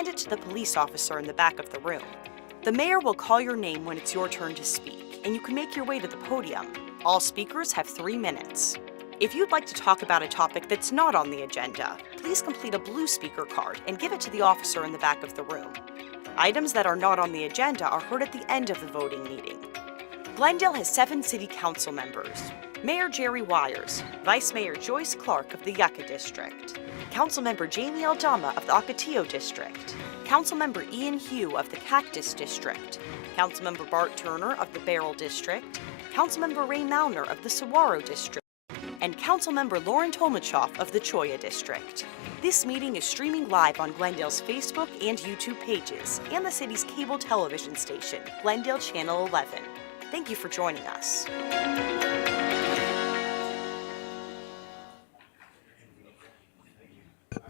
hand it to the police officer in the back of the room. The mayor will call your name when it's your turn to speak, and you can make your way to the podium. All speakers have 3 minutes. If you'd like to talk about a topic that's not on the agenda, please complete a blue speaker card and give it to the officer in the back of the room. Items that are not on the agenda are heard at the end of the voting meeting. Glendale has 7 city council members. Mayor Jerry Wires, Vice Mayor Joyce Clark of the Yucca District, Councilmember Jamie Aldama of the Ocotillo District, Councilmember Ian Hugh of the Cactus District, Councilmember Bart Turner of the Beryl District, Councilmember Ray Malner of the Saguaro District, and Councilmember Lauren Tolmachoff of the Cholla District. This meeting is streaming live on Glendale's Facebook and YouTube pages and the city's cable television station, Glendale Channel 11. Thank you for joining us.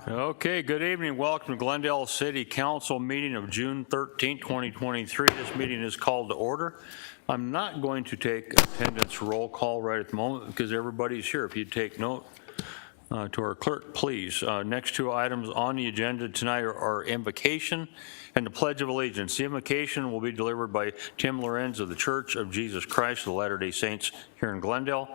Okay, good evening. Welcome to Glendale City Council meeting of June 13, 2023. This meeting is called to order. I'm not going to take attendance roll call right at the moment because everybody's here. If you take note to our clerk, please. Next 2 items on the agenda tonight are invocation and the Pledge of Allegiance. The invocation will be delivered by Tim Lorenz of the Church of Jesus Christ of the Latter-day Saints here in Glendale.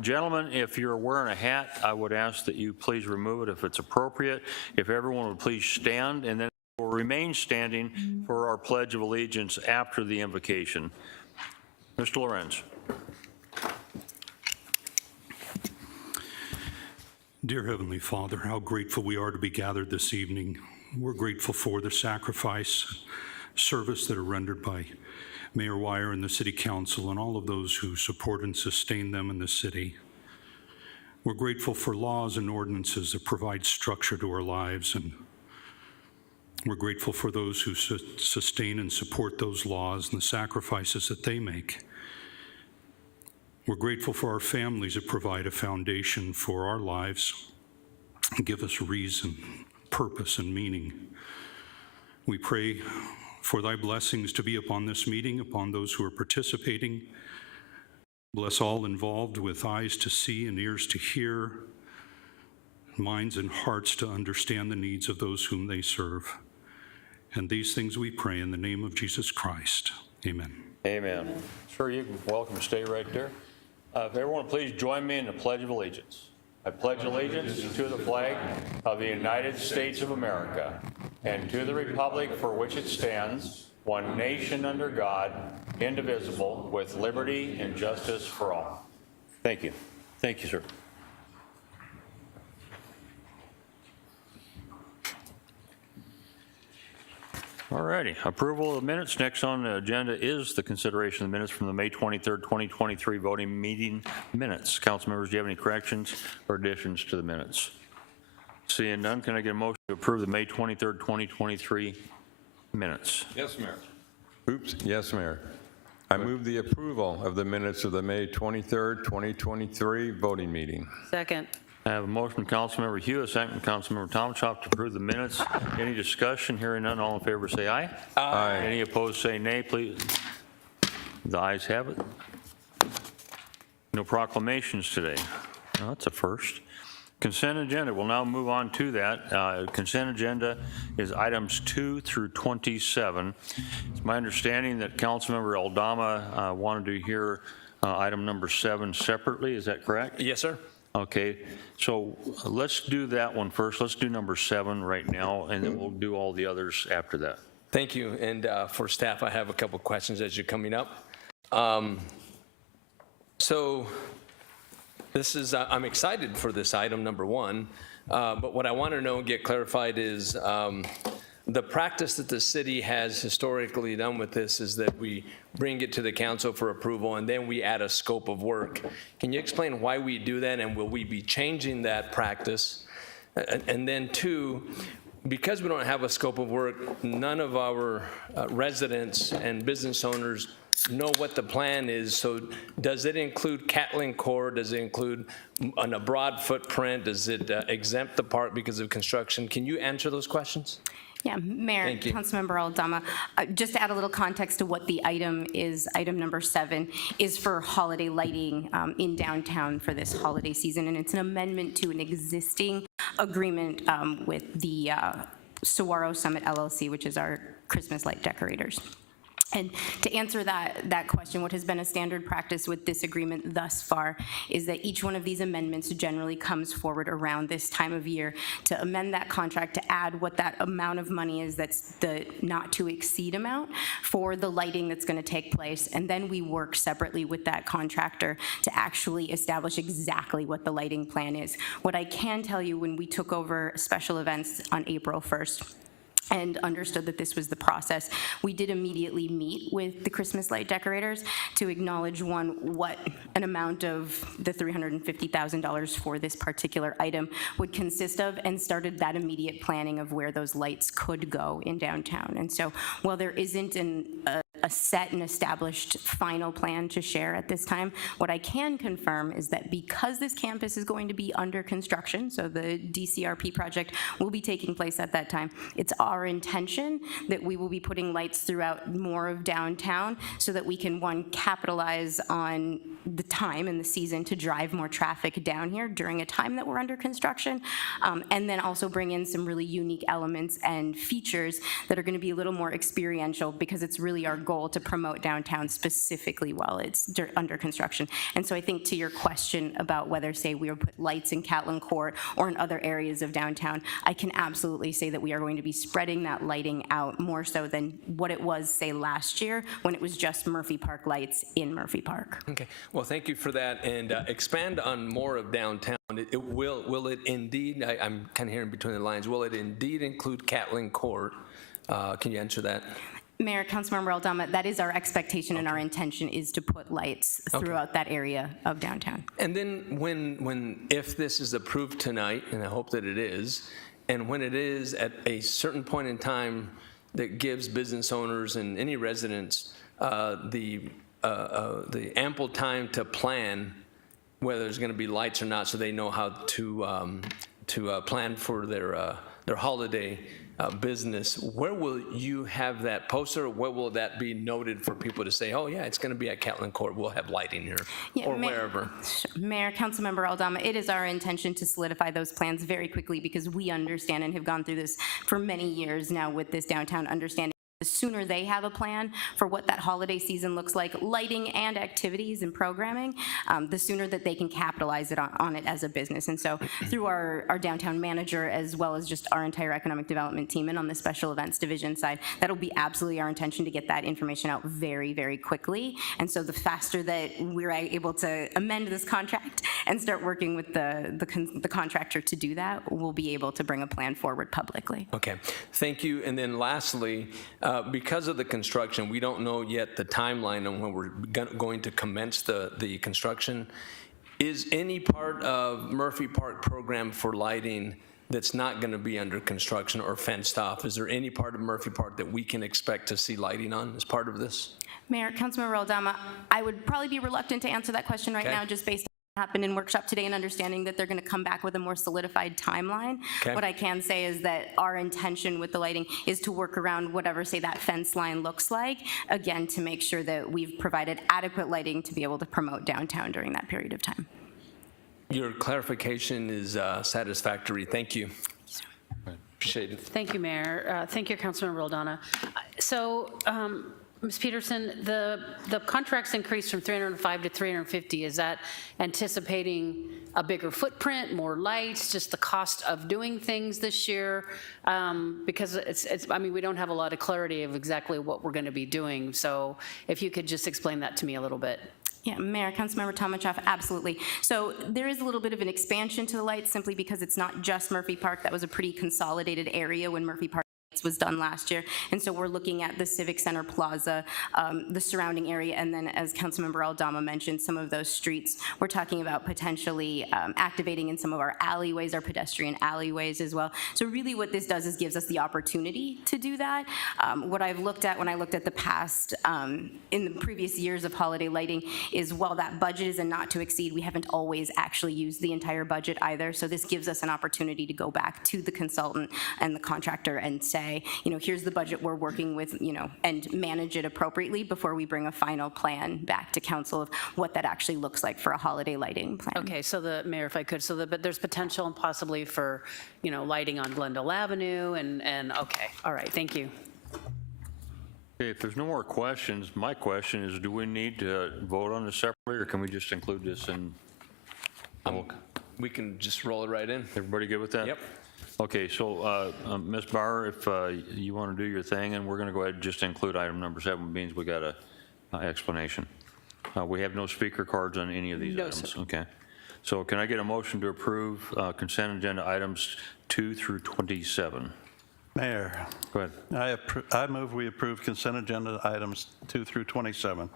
Gentlemen, if you're wearing a hat, I would ask that you please remove it if it's appropriate. If everyone would please stand, and then we'll remain standing for our Pledge of Allegiance after the invocation. Mr. Lorenz. Dear Heavenly Father, how grateful we are to be gathered this evening. We're grateful for the sacrifice, service that are rendered by Mayor Wire and the City Council and all of those who support and sustain them in the city. We're grateful for laws and ordinances that provide structure to our lives, and we're grateful for those who sustain and support those laws and the sacrifices that they make. We're grateful for our families that provide a foundation for our lives and give us reason, purpose, and meaning. We pray for thy blessings to be upon this meeting, upon those who are participating. Bless all involved with eyes to see and ears to hear, minds and hearts to understand the needs of those whom they serve. And these things we pray in the name of Jesus Christ. Amen. Amen. Sure, you can welcome to stay right there. If everyone please join me in the Pledge of Allegiance. I pledge allegiance to the flag of the United States of America and to the republic for which it stands, one nation under God, indivisible, with liberty and justice for all. Thank you. Thank you, sir. All righty. Approval of the minutes. Next on the agenda is the consideration of the minutes from the May 23rd, 2023 voting meeting minutes. Council members, do you have any corrections or additions to the minutes? Seeing none, can I get a motion to approve the May 23rd, 2023 minutes? Yes, Mayor. Oops, yes, Mayor. I move the approval of the minutes of the May 23rd, 2023 voting meeting. Second. I have a motion from Councilmember Hugh, a second from Councilmember Tolmachoff to approve the minutes. Any discussion? Hearing none, all in favor say aye. Aye. Any opposed say nay, please. The ayes have it. No proclamations today. Well, that's a first. Consent agenda, we'll now move on to that. Consent agenda is items 2 through 27. It's my understanding that Councilmember Aldama wanted to hear item number 7 separately. Is that correct? Yes, sir. Okay, so let's do that one first. Let's do number 7 right now, and then we'll do all the others after that. Thank you. And for staff, I have a couple questions as you're coming up. So this is, I'm excited for this item, number 1. But what I want to know and get clarified is the practice that the city has historically done with this is that we bring it to the council for approval and then we add a scope of work. Can you explain why we do that, and will we be changing that practice? And then 2, because we don't have a scope of work, none of our residents and business owners know what the plan is. So does it include Catlin Core? Does it include a broad footprint? Does it exempt the park because of construction? Can you answer those questions? Yeah, Mayor, Councilmember Aldama, just to add a little context to what the item is, item number 7 is for holiday lighting in downtown for this holiday season, and it's an amendment to an existing agreement with the Saguaro Summit LLC, which is our Christmas light decorators. And to answer that question, what has been a standard practice with this agreement thus far is that each one of these amendments generally comes forward around this time of year to amend that contract to add what that amount of money is that's the not to exceed amount for the lighting that's going to take place. And then we work separately with that contractor to actually establish exactly what the lighting plan is. What I can tell you, when we took over special events on April 1st, and understood that this was the process, we did immediately meet with the Christmas light decorators to acknowledge, one, what an amount of the $350,000 for this particular item would consist of, and started that immediate planning of where those lights could go in downtown. And so while there isn't a set and established final plan to share at this time, what I can confirm is that because this campus is going to be under construction, so the DCRP project will be taking place at that time, it's our intention that we will be putting lights throughout more of downtown so that we can, one, capitalize on the time and the season to drive more traffic down here during a time that we're under construction, and then also bring in some really unique elements and features that are going to be a little more experiential, because it's really our goal to promote downtown specifically while it's under construction. And so I think to your question about whether, say, we would put lights in Catlin Court or in other areas of downtown, I can absolutely say that we are going to be spreading that lighting out more so than what it was, say, last year when it was just Murphy Park lights in Murphy Park. Okay, well, thank you for that, and expand on more of downtown. Will it indeed, I'm kind of hearing between the lines, will it indeed include Catlin Court? Can you answer that? Mayor, Councilmember Aldama, that is our expectation, and our intention is to put lights throughout that area of downtown. And then if this is approved tonight, and I hope that it is, and when it is at a certain point in time that gives business owners and any residents the ample time to plan whether there's going to be lights or not, so they know how to plan for their holiday business, where will you have that poster? Where will that be noted for people to say, oh yeah, it's going to be at Catlin Court, we'll have lighting here, or wherever? Mayor, Councilmember Aldama, it is our intention to solidify those plans very quickly, because we understand and have gone through this for many years now with this downtown understanding. The sooner they have a plan for what that holiday season looks like, lighting and activities and programming, the sooner that they can capitalize on it as a business. And so through our downtown manager, as well as just our entire economic development team, and on the special events division side, that'll be absolutely our intention to get that information out very, very quickly. And so the faster that we're able to amend this contract and start working with the contractor to do that, we'll be able to bring a plan forward publicly. Okay, thank you. And then lastly, because of the construction, we don't know yet the timeline on when we're going to commence the construction. Is any part of Murphy Park program for lighting that's not going to be under construction or fenced off? Is there any part of Murphy Park that we can expect to see lighting on as part of this? Mayor, Councilmember Aldama, I would probably be reluctant to answer that question right now, just based on what happened in workshop today and understanding that they're going to come back with a more solidified timeline. Okay. What I can say is that our intention with the lighting is to work around whatever, say, that fence line looks like, again, to make sure that we've provided adequate lighting to be able to promote downtown during that period of time. Your clarification is satisfactory. Thank you. Appreciate it. Thank you, Mayor. Thank you, Councilmember Aldana. So, Ms. Peterson, the contract's increased from 305 to 350. Is that anticipating a bigger footprint, more lights, just the cost of doing things this year? Because I mean, we don't have a lot of clarity of exactly what we're going to be doing. So if you could just explain that to me a little bit. Yeah, Mayor, Councilmember Tomachoff, absolutely. So there is a little bit of an expansion to the lights simply because it's not just Murphy Park. That was a pretty consolidated area when Murphy Park was done last year. And so we're looking at the Civic Center Plaza, the surrounding area, and then as Councilmember Aldama mentioned, some of those streets. We're talking about potentially activating in some of our alleyways, our pedestrian alleyways as well. So really what this does is gives us the opportunity to do that. What I've looked at when I looked at the past, in the previous years of holiday lighting, is while that budget is a not to exceed, we haven't always actually used the entire budget either. So this gives us an opportunity to go back to the consultant and the contractor and say, say, here's the budget we're working with, and manage it appropriately before we bring a final plan back to council of what that actually looks like for a holiday lighting plan. Okay, so Mayor, if I could, but there's potential possibly for, lighting on Glendale Avenue and, okay, all right, thank you. Okay, if there's no more questions, my question is, do we need to vote on this separately, or can we just include this in? We can just roll it right in. Everybody good with that? Yep. Okay, so Ms. Bauer, if you want to do your thing, and we're going to go ahead and just include item number 7, means we got an explanation. We have no speaker cards on any of these No, items. sir. Okay. So can I get a motion to approve consent agenda items 2 through 27? Mayor, Go ahead. I move we approve consent agenda items 2 through 27.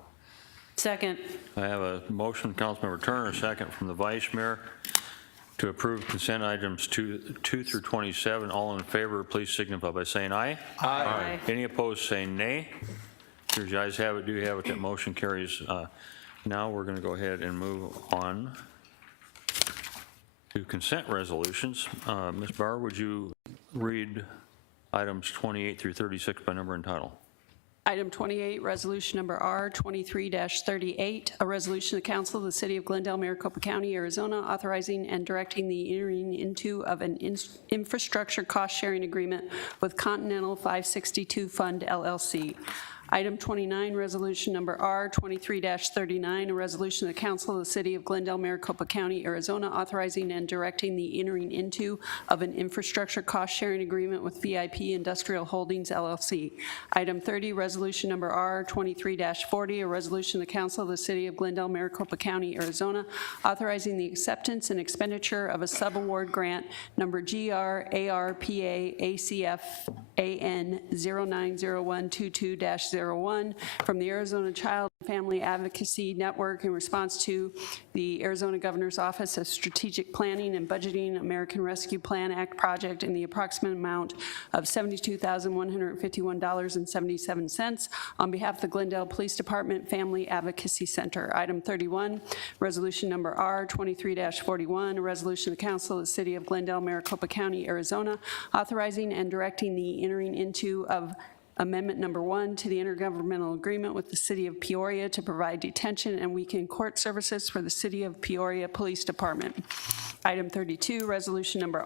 Second. I have a motion, Councilmember Turner, a second from the Vice Mayor to approve consent items 2 through 27. All in favor, please signify by saying aye. Aye. Any opposed, saying nay. Here's the ayes have it, do have it, that motion carries. Now we're going to go ahead and move on to consent resolutions. Ms. Bauer, would you read items 28 through 36 by number and title? Item 28, resolution number R23-38, a resolution of the Council of the City of Glendale, Maricopa County, Arizona, authorizing and directing the entering into of an infrastructure cost-sharing agreement with Continental 562 Fund LLC. Item 29, resolution number R23-39, a resolution of the Council of the City of Glendale, Maricopa County, Arizona, authorizing and directing the entering into of an infrastructure cost-sharing agreement with VIP Industrial Holdings LLC. Item 30, resolution number R23-40, a resolution of the Council of the City of Glendale, Maricopa County, Arizona, authorizing the acceptance and expenditure of a subaward grant number GRARPA ACF AN 090122-01 from the Arizona Child and Family Advocacy Network in response to the Arizona Governor's Office of Strategic Planning and Budgeting American Rescue Plan Act project in the approximate amount of $72,151.77 on behalf of the Glendale Police Department Family Advocacy Center. Item 31, resolution number R23-41, a resolution of the Council of the City of Glendale, Maricopa County, Arizona, authorizing and directing the entering into of Amendment number 1 to the intergovernmental agreement with the City of Peoria to provide detention and weekend court services for the City of Peoria Police Department. Item 32, resolution number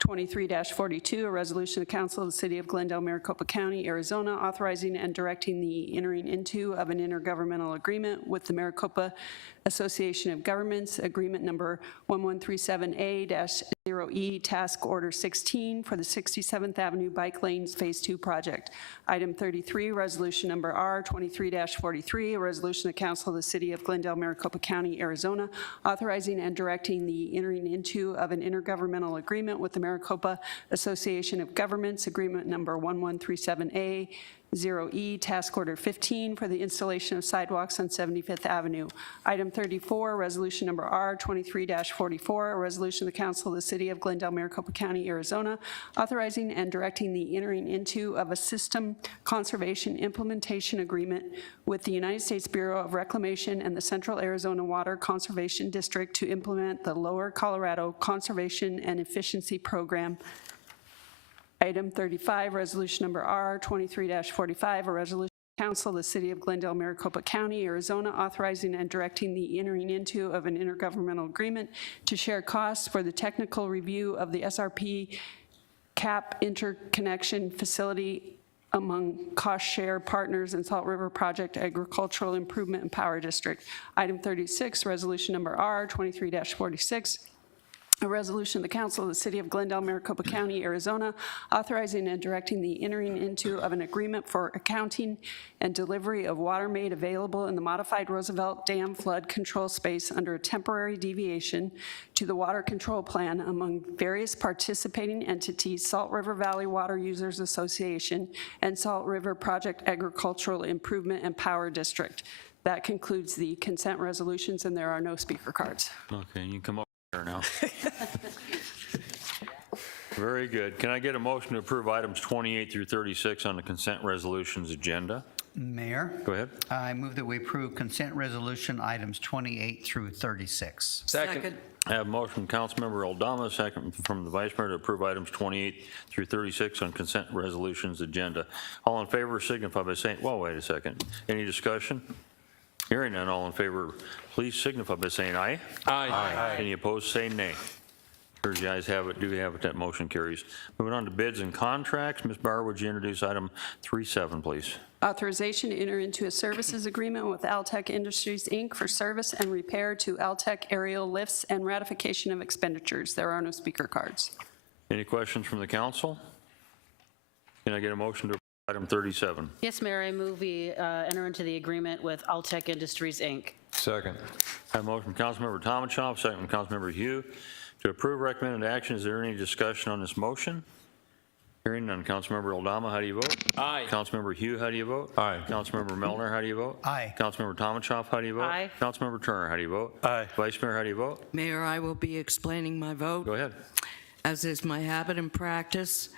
R23-42, a resolution of the Council of the City of Glendale, Maricopa County, Arizona, authorizing and directing the entering into of an intergovernmental agreement with the Maricopa Association of Governments, agreement number 1137A-0E, task order 16 for the 67th Avenue Bike Lanes Phase 2 project. Item 33, resolution number R23-43, a resolution of the Council of the City of Glendale, Maricopa County, Arizona, authorizing and directing the entering into of an intergovernmental agreement with the Maricopa Association of Governments, agreement number 1137A, 0E, task order 15 for the installation of sidewalks on 75th Avenue. Item 34, resolution number R23-44, a resolution of the Council of the City of Glendale, Maricopa County, Arizona, authorizing and directing the entering into of a system conservation implementation agreement with the United States Bureau of Reclamation and the Central Arizona Water Conservation District to implement the Lower Colorado Conservation and Efficiency Program. Item 35, resolution number R23-45, a resolution of the Council of the City of Glendale, Maricopa County, Arizona, authorizing and directing the entering into of an intergovernmental agreement to share costs for the technical review of the SRP CAP interconnection facility among cost-share partners in Salt River Project Agricultural Improvement and Power District. Item 36, resolution number R23-46, a resolution of the Council of the City of Glendale, Maricopa County, Arizona, authorizing and directing the entering into of an agreement for accounting and delivery of water made available in the modified Roosevelt Dam flood control space under a temporary deviation to the water control plan among various participating entities, Salt River Valley Water Users Association and Salt River Project Agricultural Improvement and Power District. That concludes the consent resolutions, and there are no speaker cards. Okay, you can come up here now. Very good. Can I get a motion to approve items 28 through 36 on the consent resolutions agenda? Mayor, Go ahead. I move that we approve consent resolution items 28 through 36. Second. I have a motion from Councilmember Aldama, second from the Vice Mayor to approve items 28 through 36 on consent resolutions agenda. All in favor signify by saying, well, wait a second. Any discussion? Hearing none, all in favor, please signify by saying aye. Aye. Any opposed, say nay. Here's the ayes have it, do have it, that motion carries. Moving on to bids and contracts, Ms. Bauer, would you introduce item 37, please? Authorization to enter into a services agreement with Altech Industries, Inc. for service and repair to Altech aerial lifts and ratification of expenditures. There are no speaker cards. Any questions from the council? Can I get a motion to approve item 37? Yes, Mayor, I move we enter into the agreement with Altech Industries, Inc. Second. I have a motion from Councilmember Tomachoff, second from Councilmember Hugh to approve recommended action. Is there any discussion on this motion? Hearing none. Councilmember Aldama, how do you vote? Aye. Councilmember Hugh, how do you vote? Aye. Councilmember Melner, how do you vote? Aye. Councilmember Tomachoff, how do you vote? Aye. Councilmember Turner, how do you vote? Aye. Vice Mayor, how do you vote? Mayor, I will be explaining my vote. Go ahead. As is my habit and practice.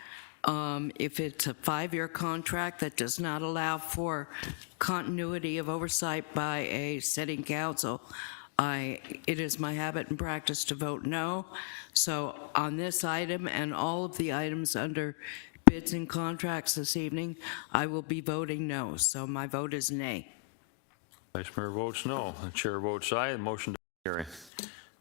If it's a 5-year contract that does not allow for continuity of oversight by a sitting council, it is my habit and practice to vote no. So on this item and all of the items under bids and contracts this evening, I will be voting no. So my vote is nay. Vice Mayor votes no. The chair votes aye. The motion does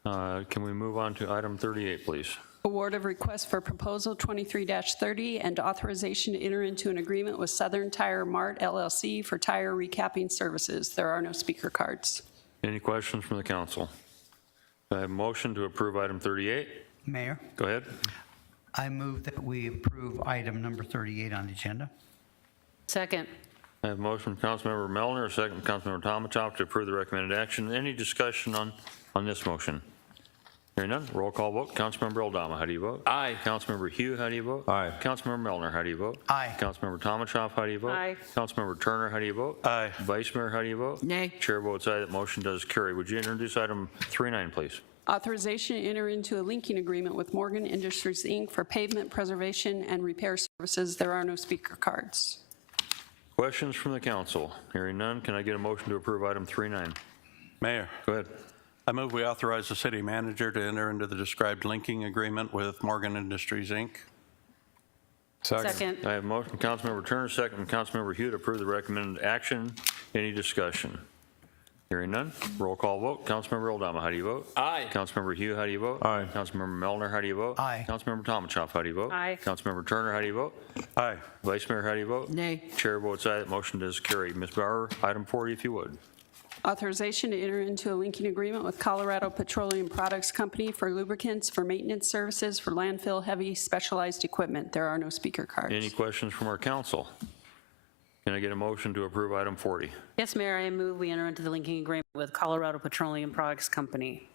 carry. Can we move on to item 38, please? Award of request for proposal 23-30 and authorization to enter into an agreement with Southern Tire Mart LLC for tire recapping services. There are no speaker cards. Any questions from the council? I have a motion to approve item 38. Mayor, Go ahead. I move that we approve item number 38 on the agenda. Second. I have a motion from Councilmember Melner, a second from Councilmember Tomachoff to approve the recommended action. Any discussion on this motion? Hearing none, roll call vote. Councilmember Aldama, how do you vote? Aye. Councilmember Hugh, how do you vote? Aye. Councilmember Melner, how do you vote? Aye. Councilmember Tomachoff, how do you vote? Aye. Councilmember Turner, how do you vote? Aye. Vice Mayor, how do you vote? Nay. Chair votes aye. That motion does carry. Would you introduce item 39, please? Authorization to enter into a linking agreement with Morgan Industries, Inc. for pavement preservation and repair services. There are no speaker cards. Questions from the council? Hearing none, can I get a motion to approve item 39? Mayor, Go ahead. I move we authorize the city manager to enter into the described linking agreement with Morgan Industries, Inc. Second. I have a motion from Councilmember Turner, second from Councilmember Hugh to approve the recommended action. Any discussion? Hearing none, roll call vote. Councilmember Aldama, how do you vote? Aye. Councilmember Hugh, how do you vote? Aye. Councilmember Melner, how do you vote? Aye. Councilmember Tomachoff, how do you vote? Aye. Councilmember Turner, how do you vote? Aye. Vice Mayor, how do you vote? Nay. Chair votes aye. That motion does carry. Ms. Bauer, item 40, if you would. Authorization to enter into a linking agreement with Colorado Petroleum Products Company for lubricants for maintenance services for landfill heavy specialized equipment. There are no speaker cards. Any questions from our council? Can I get a motion to approve item 40? Yes, Mayor, I move we enter into the linking agreement with Colorado Petroleum Products Company.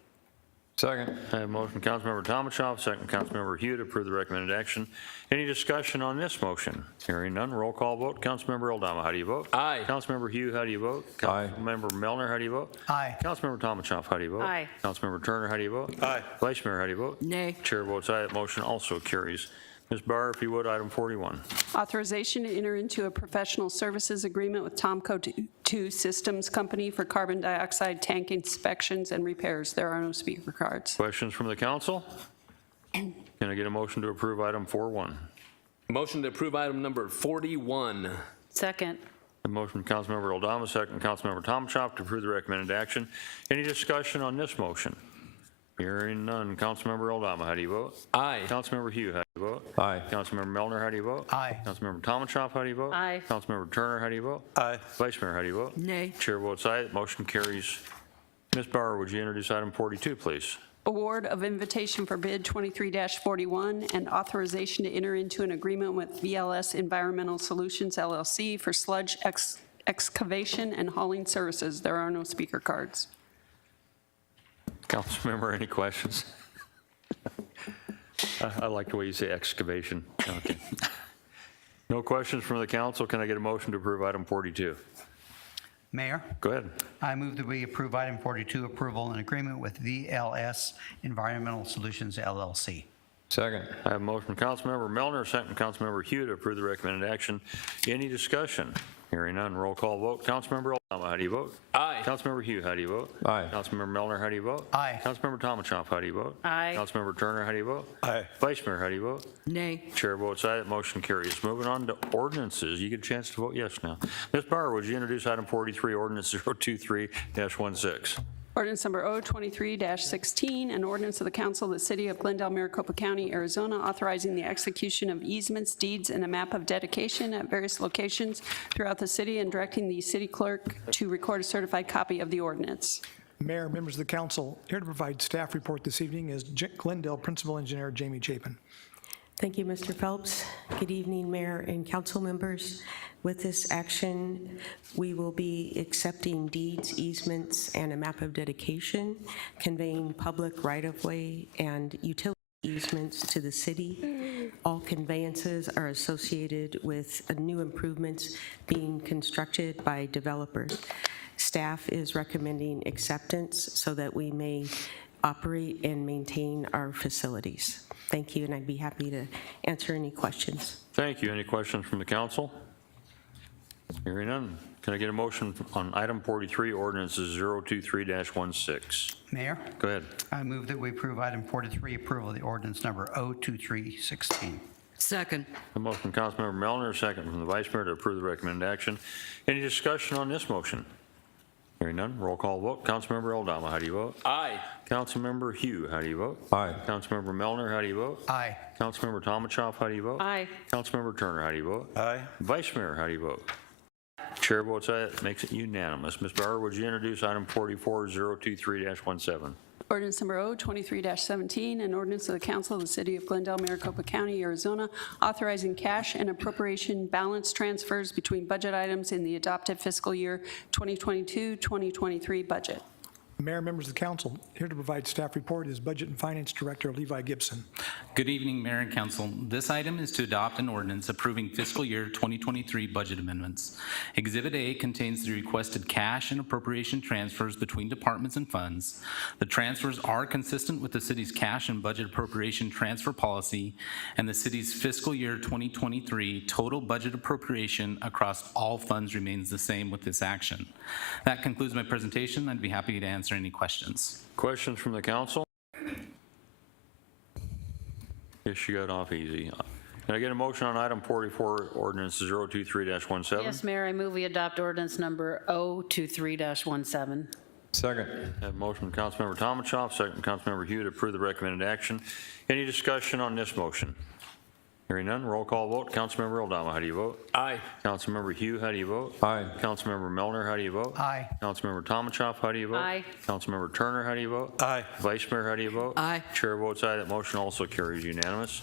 Second. I have a motion, Councilmember Tomachoff, second Councilmember Hugh to approve the recommended action. Any discussion on this motion? Hearing none, roll call vote. Councilmember Aldama, how do you vote? Aye. Councilmember Hugh, how do you vote? Aye. Councilmember Melner, how do you vote? Aye. Councilmember Tomachoff, how do you vote? Aye. Councilmember Turner, how do you vote? Aye. Vice Mayor, how do you vote? Nay. Chair votes aye. That motion also carries. Ms. Bauer, if you would, item 41. Authorization to enter into a professional services agreement with Tomco 2 Systems Company for carbon dioxide tank inspections and repairs. There are no speaker cards. Questions from the council? Can I get a motion to approve item 41? Motion to approve item number 41. Second. A motion from Councilmember Aldama, second Councilmember Tomachoff to approve the recommended action. Any discussion on this motion? Hearing none. Councilmember Aldama, how do you vote? Aye. Councilmember Hugh, how do you vote? Aye. Councilmember Melner, how do you vote? Aye. Councilmember Tomachoff, how do you vote? Aye. Councilmember Turner, how do you vote? Aye. Vice Mayor, how do you vote? Nay. Chair votes aye. Motion carries. Ms. Bauer, would you introduce item 42, please? Award of invitation for bid 23-41 and authorization to enter into an agreement with VLS Environmental Solutions LLC for sludge excavation and hauling services. There are no speaker cards. Councilmember, any questions? I like the way you say excavation. Okay. No questions from the council. Can I get a motion to approve item 42? Mayor, Go ahead. I move that we approve item 42, approval and agreement with VLS Environmental Solutions LLC. Second. I have a motion from Councilmember Melner, second from Councilmember Hugh to approve the recommended action. Any discussion? Hearing none, roll call vote. Councilmember How do you vote? Aye. Councilmember Hugh, how do you vote? Aye. Councilmember Melner, how do you vote? Aye. Councilmember Tomachoff, how do you vote? Aye. Councilmember Turner, how do you vote? Aye. Vice Mayor, how do you vote? Nay. Chair votes aye, that motion carries. Moving on to ordinances, you get a chance to vote yes now. Ms. Bauer, would you introduce item 43, ordinance 023-16? Ordinance number O23-16, an ordinance of the Council of the City of Glendale, Maricopa County, Arizona, authorizing the execution of easements, deeds, and a map of dedication at various locations throughout the city and directing the city clerk to record a certified copy of the ordinance. Mayor, members of the council, here to provide staff report this evening is Glendale Principal Engineer Jamie Chapin. Thank you, Mr. Phelps. Good evening, Mayor and council members. With this action, we will be accepting deeds, easements, and a map of dedication, conveying public right-of-way and utility easements to the city. All conveyances are associated with new improvements being constructed by developers. Staff is recommending acceptance so that we may operate and maintain our facilities. Thank you, and I'd be happy to answer any questions. Thank you. Any questions from the council? Hearing none. Can I get a motion on item 43, ordinances 023-16? Mayor, Go ahead. I move that we approve item 43, approval of the ordinance number O2316. Second. A motion from Councilmember Melner, a second from the Vice Mayor to approve the recommended action. Any discussion on this motion? Hearing none, roll call vote. Councilmember Eldama, how do you vote? Aye. Councilmember Hugh, how do you vote? Aye. Councilmember Melner, how do you vote? Aye. Councilmember Tomachoff, how do you vote? Aye. Councilmember Turner, how do you vote? Aye. Vice Mayor, how do you vote? Chair votes aye, that makes it unanimous. Ms. Bauer, would you introduce item 44, 023-17? Ordinance number O23-17, an ordinance of the Council of the City of Glendale, Maricopa County, Arizona, authorizing cash and appropriation balance transfers between budget items in the adopted fiscal year 2022-2023 budget. Mayor, members of the council, here to provide staff report is Budget and Finance Director Levi Gibson. Good evening, Mayor and Council. This item is to adopt an ordinance approving fiscal year 2023 budget amendments. Exhibit A contains the requested cash and appropriation transfers between departments and funds. The transfers are consistent with the city's cash and budget appropriation transfer policy and the city's fiscal year 2023 total budget appropriation across all funds remains the same with this action. That concludes my presentation. I'd be happy to answer any questions. Questions from the council? Yes, you got off easy. Can I get a motion on item 44, ordinance 023-17? Yes, Mayor, I move we adopt ordinance number O23-17. Second. Have a motion from Councilmember Tomachoff, second from Councilmember Hugh to approve the recommended action. Any discussion on this motion? Hearing none, roll call vote. Councilmember Eldama, how do you vote? Aye. Councilmember Hugh, how do you vote? Aye. Councilmember Melner, how do you vote? Aye. Councilmember Tomachoff, how do you vote? Aye. Councilmember Turner, how do you vote? Aye. Vice Mayor, how do you vote? Aye. Chair votes aye, that motion also carries unanimous.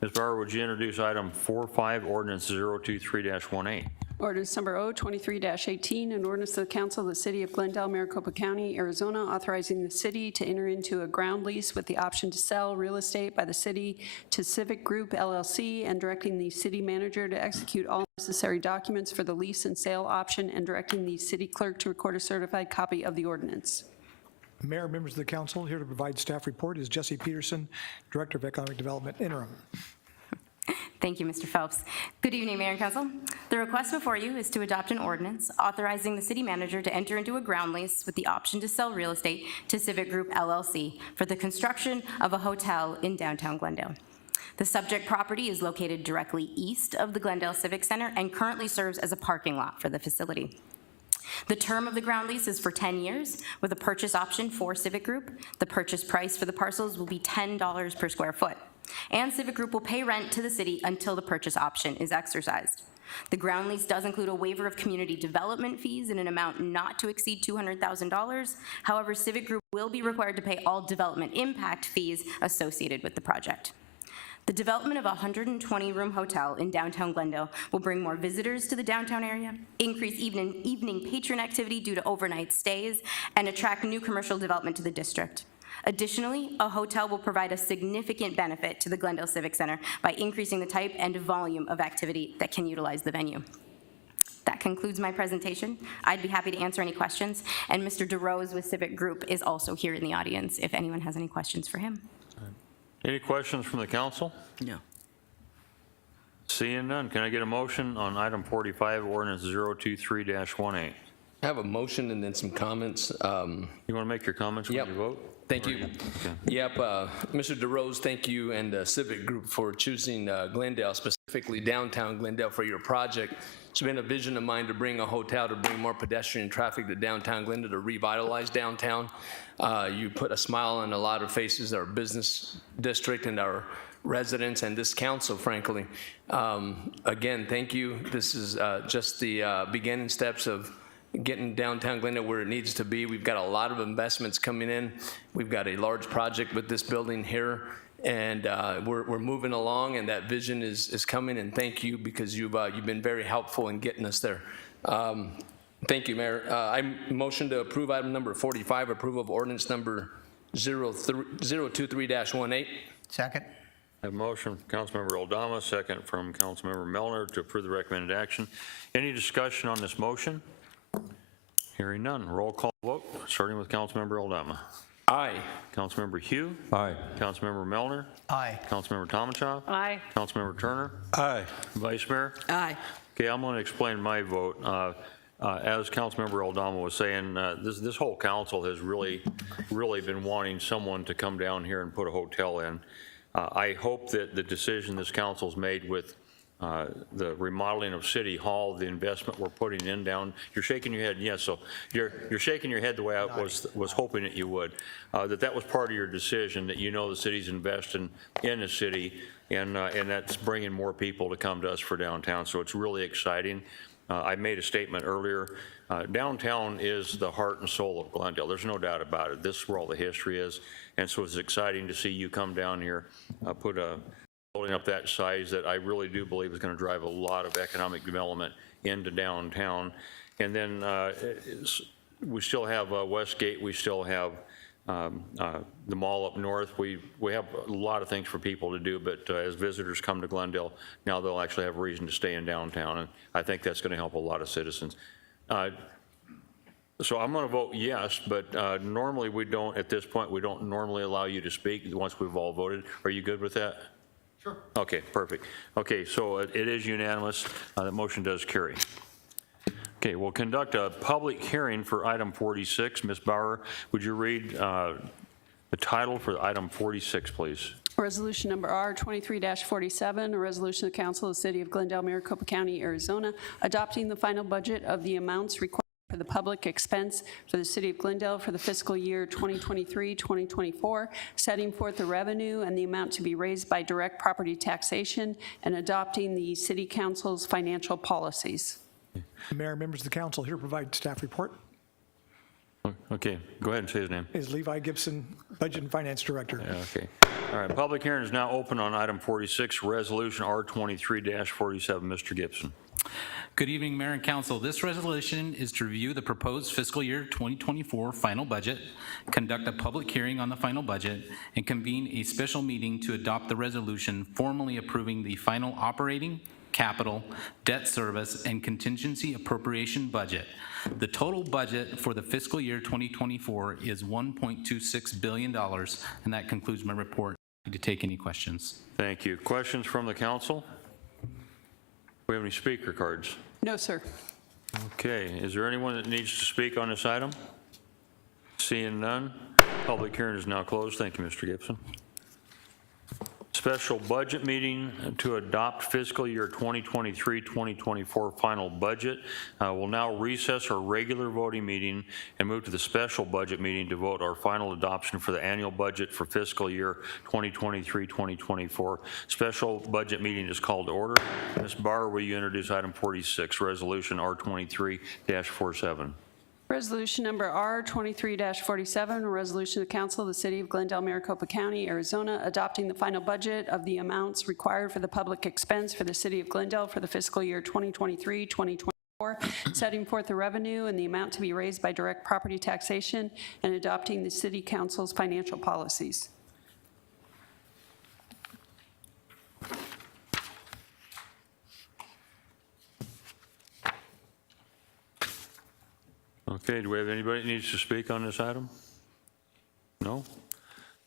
Ms. Bauer, would you introduce item 45, ordinance 023-18? Ordinance number O23-18, an ordinance of the Council of the City of Glendale, Maricopa County, Arizona, authorizing the city to enter into a ground lease with the option to sell real estate by the city to Civic Group LLC and directing the city manager to execute all necessary documents for the lease and sale option and directing the city clerk to record a certified copy of the ordinance. Mayor, members of the council, here to provide staff report is Jesse Peterson, Director of Economic Development, interim. Thank you, Mr. Phelps. Good evening, Mayor and Council. The request before you is to adopt an ordinance authorizing the city manager to enter into a ground lease with the option to sell real estate to Civic Group LLC for the construction of a hotel in downtown Glendale. The subject property is located directly east of the Glendale Civic Center and currently serves as a parking lot for the facility. The term of the ground lease is for 10 years with a purchase option for Civic Group. The purchase price for the parcels will be $10 per square foot. And Civic Group will pay rent to the city until the purchase option is exercised. The ground lease does include a waiver of community development fees in an amount not to exceed $200,000. However, Civic Group will be required to pay all development impact fees associated with the project. The development of a 120-room hotel in downtown Glendale will bring more visitors to the downtown area, increase evening patron activity due to overnight stays, and attract new commercial development to the district. Additionally, a hotel will provide a significant benefit to the Glendale Civic Center by increasing the type and volume of activity that can utilize the venue. That concludes my presentation. I'd be happy to answer any questions, and Mr. DeRose with Civic Group is also here in the audience if anyone has any questions for him. Any questions from the council? No. Seeing none, can I get a motion on item 45, ordinance 023-18? I have a motion and then some comments. You want to make your comments when Yep. you vote? Thank you. Yep, Mr. DeRose, thank you and the Civic Group for choosing Glendale, specifically downtown Glendale, for your project. It's been a vision of mine to bring a hotel, to bring more pedestrian traffic to downtown Glendale, to revitalize downtown. You put a smile on a lot of faces, our business district and our residents and this council, frankly. Again, thank you. This is just the beginning steps of getting downtown Glendale where it needs to be. We've got a lot of investments coming in. We've got a large project with this building here, and we're moving along, and that vision is coming, and thank you because you've been very helpful in getting us there. Thank you, Mayor. I motion to approve item number 45, approval of ordinance number 023-18. Second. I have a motion from Councilmember Aldama, second from Councilmember Melner to approve the recommended action. Any discussion on this motion? Hearing none. Roll call vote, starting with Councilmember Aldama. Aye. Councilmember Hugh. Aye. Councilmember Melner. Aye. Councilmember Tomachoff. Aye. Councilmember Turner. Aye. Vice Mayor. Aye. Okay, I'm going to explain my vote. As Councilmember Aldama was saying, this whole council has really been wanting someone to come down here and put a hotel in. I hope that the decision this council's made with the remodeling of City Hall, the investment we're putting in down, you're shaking your head, yes, so you're shaking your head the way I was hoping that you would, that was part of your decision, that you know the city's investing in the city, and that's bringing more people to come to us for downtown, so it's really exciting. I made a statement earlier. Downtown is the heart and soul of Glendale. There's no doubt about it. This is where all the history is. And so it's exciting to see you come down here, put a building up that size that I really do believe is going to drive a lot of economic development into downtown. And then we still have Westgate. We still have the mall up north. We have a lot of things for people to do, but as visitors come to Glendale, now they'll actually have a reason to stay in downtown, and I think that's going to help a lot of citizens. So I'm going to vote yes, but normally we don't, at this point, we don't normally allow you to speak once we've all voted. Are you good with that? Sure. Okay, perfect. Okay, so it is unanimous. The motion does carry. Okay, we'll conduct a public hearing for item 46. Ms. Bauer, would you read the title for item 46, please? Resolution number R23-47, a resolution of the Council of the City of Glendale, Maricopa County, Arizona, adopting the final budget of the amounts required for the public expense for the City of Glendale for the fiscal year 2023-2024, setting forth the revenue and the amount to be raised by direct property taxation, and adopting the City Council's financial policies. Mayor, members of the council, here to provide staff report Okay, go ahead and say his name. is Levi Gibson, Budget and Finance Director. Okay. All right, public hearing is now open on item 46, resolution R23-47. Mr. Gibson. Good evening, Mayor and Council. This resolution is to review the proposed fiscal year 2024 final budget, conduct a public hearing on the final budget, and convene a special meeting to adopt the resolution formally approving the final operating, capital, debt service, and contingency appropriation budget. The total budget for the fiscal year 2024 is $1.26 billion, and that concludes my report. To take any questions. Thank you. Questions from the council? Do we have any speaker cards? No, sir. Okay, is there anyone that needs to speak on this item? Seeing none, public hearing is now closed. Thank you, Mr. Gibson. Special budget meeting to adopt fiscal year 2023-2024 final budget. We'll now recess our regular voting meeting and move to the special budget meeting to vote our final adoption for the annual budget for fiscal year 2023-2024. Special budget meeting is called to order. Ms. Barr, will you introduce item 46, resolution R23-47? Resolution number R23-47, a resolution of the Council of the City of Glendale, Maricopa County, Arizona, adopting the final budget of the amounts required for the public expense for the City of Glendale for the fiscal year 2023-2024, setting forth the revenue and the amount to be raised by direct property taxation, and adopting the City Council's financial policies. Okay, do we have anybody that needs to speak on this item? No?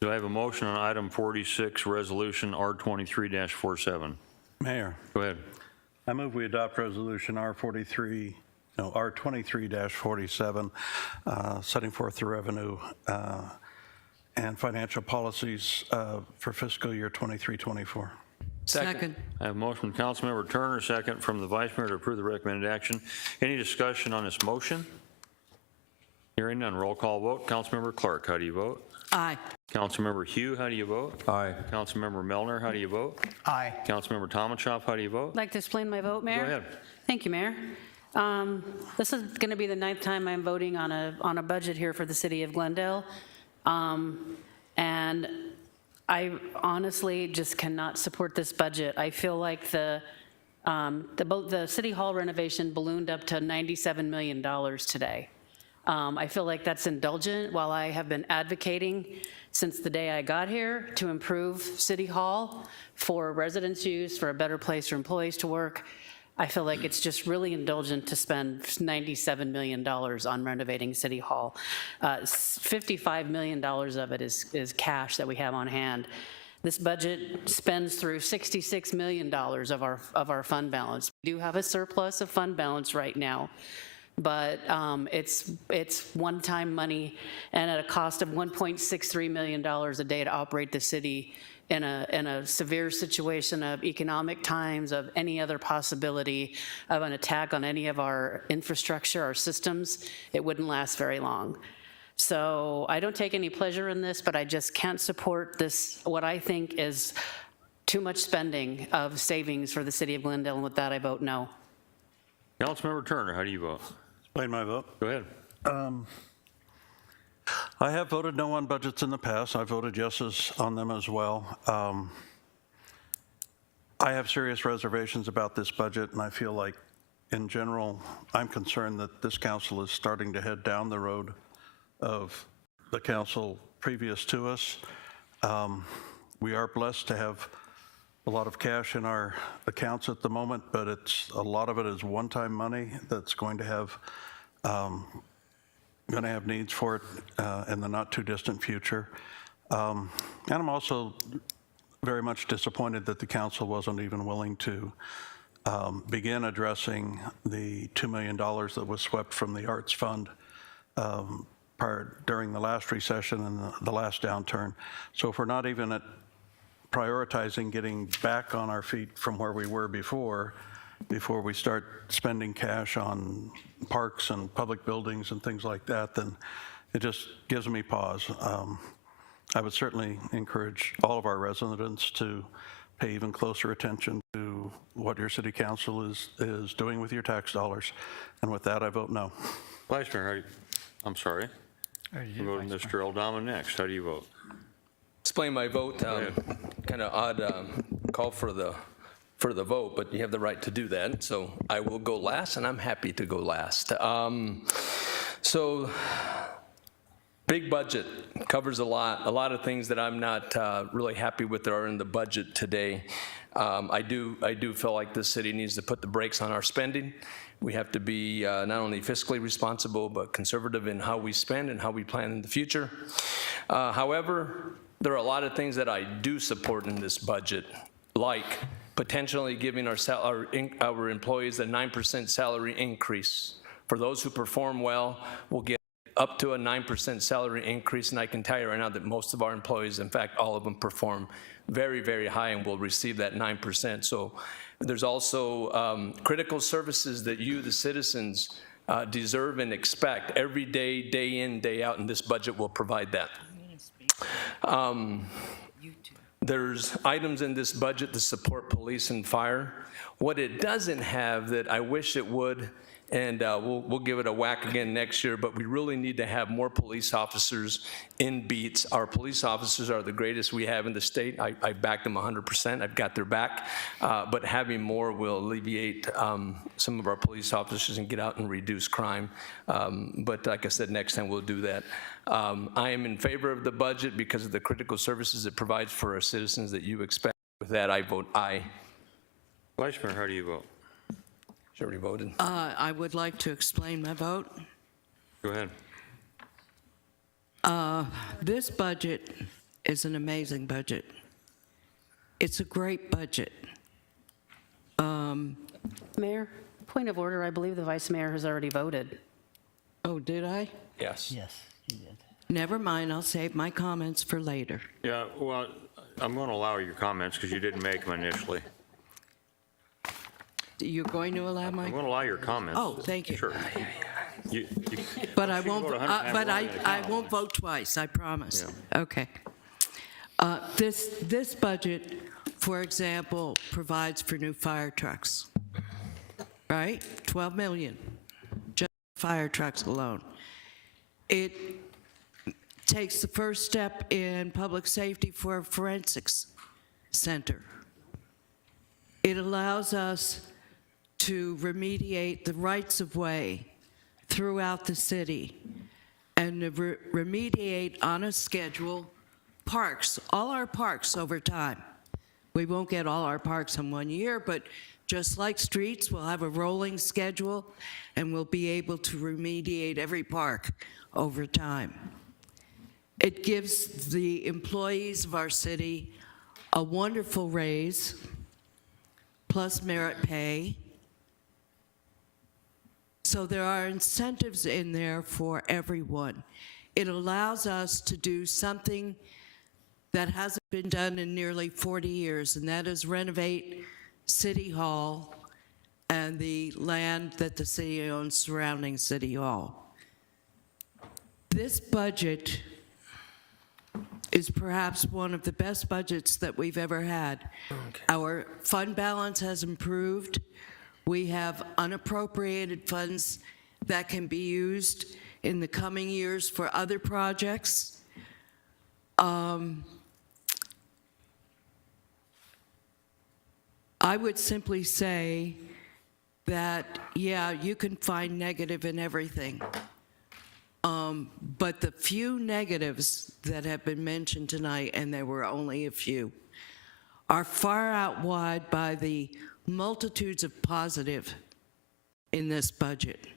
Do I have a motion on item 46, resolution R23-47? Mayor, Go ahead. I move we adopt resolution R43-47 R23-47, setting forth the revenue and financial policies for fiscal year 23-24. Second. I have a motion from Councilmember Turner, second from the Vice Mayor to approve the recommended action. Any discussion on this motion? Hearing none, roll call vote. Councilmember Clark, how do you vote? Aye. Councilmember Hugh, how do you vote? Aye. Councilmember Melner, how do you vote? Aye. Councilmember Tomachoff, how do you vote? I'd like to explain my vote, Mayor? Go ahead. Thank you, Mayor. This is going to be the 9th time I'm voting on a budget here for the city of Glendale. And I honestly just cannot support this budget. I feel like the city hall renovation ballooned up to $97 million today. I feel like that's indulgent while I have been advocating since the day I got here to improve City Hall for residents' use, for a better place for employees to work. I feel like it's just really indulgent to spend $97 million on renovating City Hall. $55 million of it is cash that we have on hand. This budget spends through $66 million of our fund balance. We do have a surplus of fund balance right now, but it's one-time money and at a cost of $1.63 million a day to operate the city in a severe situation of economic times, of any other possibility of an attack on any of our infrastructure, our systems. It wouldn't last very long. So I don't take any pleasure in this, but I just can't support this, what I think is too much spending of savings for the city of Glendale, and with that I vote no. Councilmember Turner, how do you vote? Explain my vote. Go ahead. I have voted no on budgets in the past. I voted yeses on them as well. I have serious reservations about this budget, and I feel like, in general, I'm concerned that this council is starting to head down the road of the council previous to us. We are blessed to have a lot of cash in our accounts at the moment, but a lot of it is one-time money that's going to have needs for it in the not too distant future. And I'm also very much disappointed that the council wasn't even willing to begin addressing the $2 million that was swept from the arts fund during the last recession and the last downturn. So if we're not even at prioritizing getting back on our feet from where we were before we start spending cash on parks and public buildings and things like that, then it just gives me pause. I would certainly encourage all of our residents to pay even closer attention to what your city council is doing with your tax dollars. And with that, I vote no. Vice Mayor, I'm sorry. I'm voting Mr. Aldama next. How do you vote? Explain my vote. Kind of odd call for the vote, but you have the right to do that. So I will go last, and I'm happy to go last. So big budget, covers a lot of things that I'm not really happy with that are in the budget today. I do feel like this city needs to put the brakes on our spending. We have to be not only fiscally responsible, but conservative in how we spend and how we plan in the future. However, there are a lot of things that I do support in this budget, like potentially giving our employees a 9% salary increase. For those who perform well, we'll get up to a 9% salary increase, and I can tell you right now that most of our employees, in fact, all of them perform very, very high and will receive that 9%. So there's also critical services that you, the citizens, deserve and expect every day, day in, day out, and this budget will provide that. There's items in this budget to support police and fire. What it doesn't have that I wish it would, and we'll give it a whack again next year, but we really need to have more police officers in beats. Our police officers are the greatest we have in the state. I back them 100%. I've got their back. But having more will alleviate some of our police officers and get out and reduce crime. But like I said, next time we'll do that. I am in favor of the budget because of the critical services it provides for our citizens that you expect. With that, I vote aye. Vice Mayor, how do you vote? She already voted. I would like to explain my vote. Go ahead. This budget is an amazing budget. It's a great budget. Mayor? Point of order, I believe the vice mayor has already voted. Oh, did I? Yes. Yes, you did. Never mind, I'll save my comments for later. Yeah, well, I'm going to allow your comments because you didn't make them initially. You're going to allow my? I'm going to allow your comments. Oh, thank you. Sure. But I You can won't, vote 100 times but longer than I the won't vote twice, I promise. Yeah. Okay. This budget, for example, provides for new fire trucks, right? 12 million, just fire trucks alone. It takes the first step in public safety for a forensics center. It allows us to remediate the rights-of-way throughout the city and to remediate on a schedule parks, all our parks over time. We won't get all our parks in 1 year, but just like streets, we'll have a rolling schedule and we'll be able to remediate every park over time. It gives the employees of our city a wonderful raise, plus merit pay. So there are incentives in there for everyone. It allows us to do something that hasn't been done in nearly 40 years, and that is renovate City Hall and the land that the city owns surrounding City Hall. This budget is perhaps one of the best budgets that we've ever had. Okay. Our fund balance has improved. We have unappropriated funds that can be used in the coming years for other projects. I would simply say that, yeah, you can find negative in everything. But the few negatives that have been mentioned tonight, and there were only a few, are far outweighed by the multitudes of positive in this budget.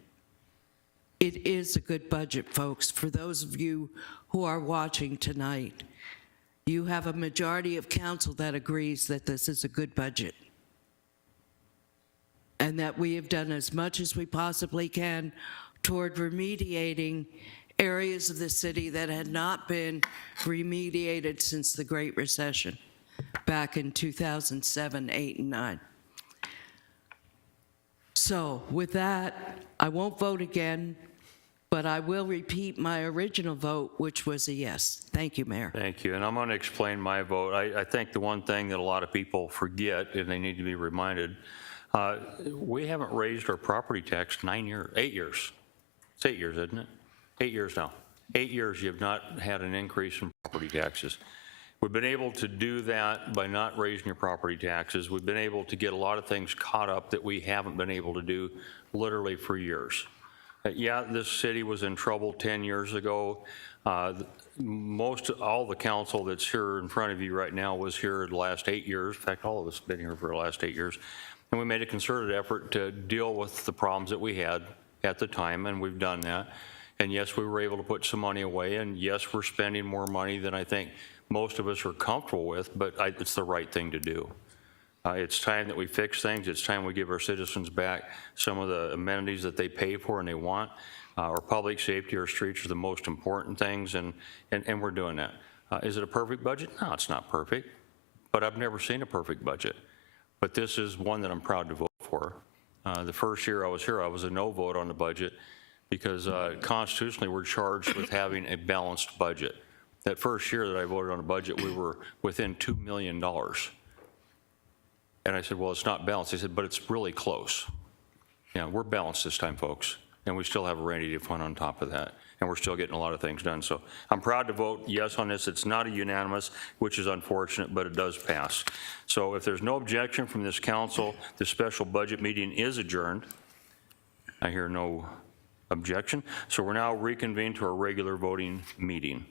It is a good budget, folks. For those of you who are watching tonight, you have a majority of council that agrees that this is a good budget and that we have done as much as we possibly can toward remediating areas of the city that had not been remediated since the Great Recession back in 2007, 8, and 9. So with that, I won't vote again, but I will repeat my original vote, which was a yes. Thank you, Mayor. Thank you, and I'm going to explain my vote. I think the one thing that a lot of people forget, and they need to be reminded, we haven't raised our property tax 8 years. It's 8 years, isn't it? 8 years now. 8 years you've not had an increase in property taxes. We've been able to do that by not raising your property taxes. We've been able to get a lot of things caught up that we haven't been able to do literally for years. Yeah, this city was in trouble 10 years ago. All the council that's here in front of you right now was here the last 8 years. In fact, all of us have been here for the last 8 years. And we made a concerted effort to deal with the problems that we had at the time, and we've done that. And yes, we were able to put some money away, and yes, we're spending more money than I think most of us are comfortable with, but it's the right thing to do. It's time that we fix things. It's time we give our citizens back some of the amenities that they pay for and they want. Our public safety, our streets are the most important things, and we're doing that. Is it a perfect budget? No, it's not perfect, but I've never seen a perfect budget. But this is one that I'm proud to vote for. The first year I was here, I was a no vote on the budget because constitutionally we're charged with having a balanced budget. That first year that I voted on a budget, we were within $2 million. And I said, well, it's not balanced. They said, but it's really close. Yeah, we're balanced this time, folks. And we still have a rainy day fund on top of that. And we're still getting a lot of things done. So I'm proud to vote yes on this. It's not a unanimous, which is unfortunate, but it does pass. So if there's no objection from this council, the special budget meeting is adjourned. I hear no objection. So we're now reconvened to our regular voting meeting.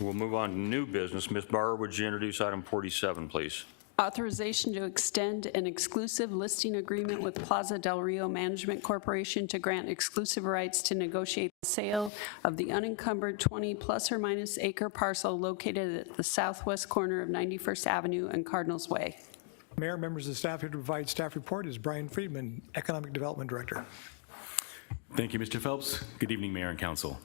We'll move on to new business. Ms. Barr, would you introduce item 47, please? Authorization to extend an exclusive listing agreement with Plaza del Rio Management Corporation to grant exclusive rights to negotiate the sale of the unencumbered 20 plus or minus acre parcel located at the southwest corner of 91st Avenue and Cardinals Way. Mayor, members of the staff, here to provide staff report is Brian Friedman, Economic Development Director. Thank you, Mr. Phelps. Good evening, Mayor and Council.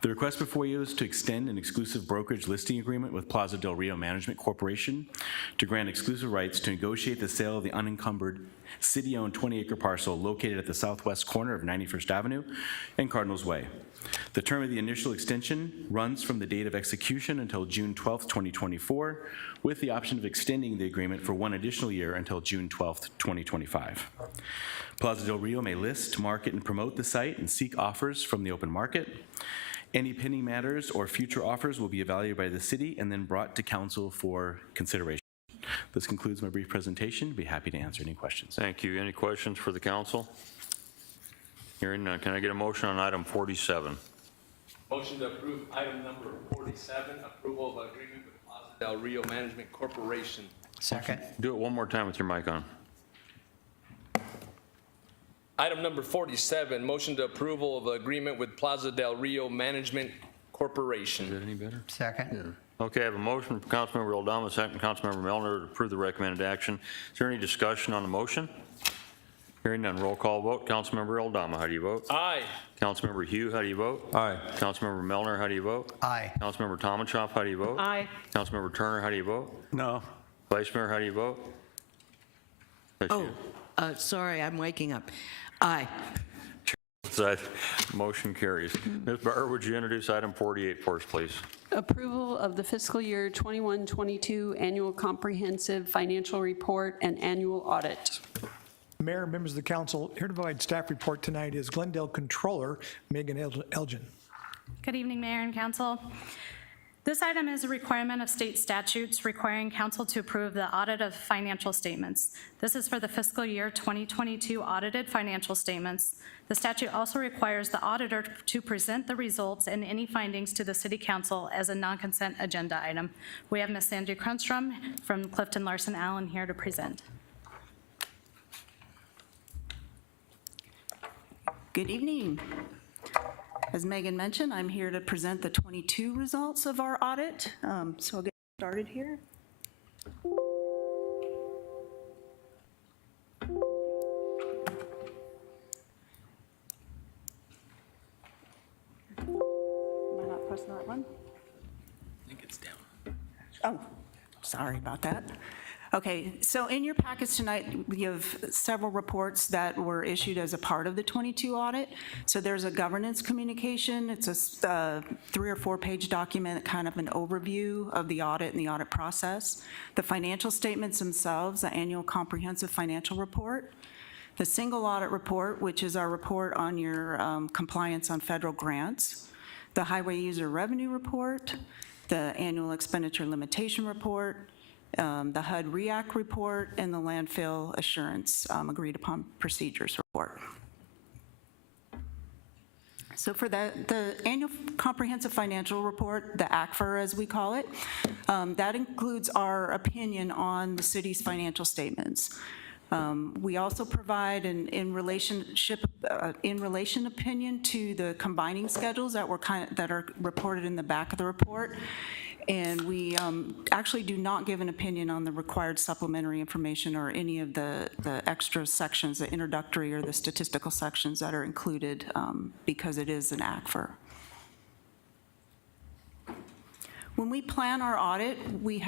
The request before you is to extend an exclusive brokerage listing agreement with Plaza del Rio Management Corporation to grant exclusive rights to negotiate the sale of the unencumbered city-owned 20-acre parcel located at the southwest corner of 91st Avenue and Cardinals Way. The term of the initial extension runs from the date of execution until June 12th, 2024, with the option of extending the agreement for one additional year until June 12th, 2025. Plaza del Rio may list, market, and promote the site and seek offers from the open market. Any pending matters or future offers will be evaluated by the city and then brought to council for consideration. This concludes my brief presentation. I'd be happy to answer any questions. Thank you. Any questions for the council? Hearing none, can I get a motion on item 47? Motion to approve item number 47, approval of agreement with Plaza del Rio Management Corporation. Second. Do it one more time with your mic on. Item number 47, motion to approval of agreement with Plaza del Rio Management Corporation. Is that any better? Second. Okay, I have a motion from Councilmember Aldama, second from Councilmember Melner to approve the recommended action. Is there any discussion on the motion? Hearing none, roll call vote. Councilmember Aldama, how do you vote? Aye. Councilmember Hugh, how do you vote? Aye. Councilmember Melner, how do you vote? Aye. Councilmember Tomachoff, how do you vote? Aye. Councilmember Turner, how do you vote? No. Vice Mayor, how do you vote? That's you. Sorry, I'm waking up. Aye. So, motion carries. Ms. Barr, would you introduce item 48 for us, please? Approval of the fiscal year 21-22 annual comprehensive financial report and annual audit. Mayor, members of the council, here to provide staff report tonight is Glendale Controller Megan Elgin. Good evening, Mayor and Council. This item is a requirement of state statutes requiring council to approve the audit of financial statements. This is for the fiscal year 2022 audited financial statements. The statute also requires the auditor to present the results and any findings to the City Council as a non-consent agenda item. We have Ms. Sandy Cronstrom from Clifton Larson Allen here to present. Good evening. As Megan mentioned, I'm here to present the 22 results of our audit. So I'll get started here. Am I not pressing that one? I think it's down. Oh, sorry about that. Okay, so in your packets tonight, we have several reports that were issued as a part of the 22 audit. So there's a governance communication. It's a 3 or 4 page document, kind of an overview of the audit and the audit process. The financial statements themselves, the annual comprehensive financial report. The single audit report, which is our report on your compliance on federal grants. The highway user revenue report. The annual expenditure limitation report. The HUD REACT report, and the landfill assurance agreed upon procedures report. So for the annual comprehensive financial report, the ACFR as we call it, that includes our opinion on the city's financial statements. We also provide an in relation opinion to the combining schedules that are reported in the back of the report. And we actually do not give an opinion on the required supplementary information or any of the extra sections, the introductory or the statistical sections that are included because it is an ACFR. When we plan our audit, we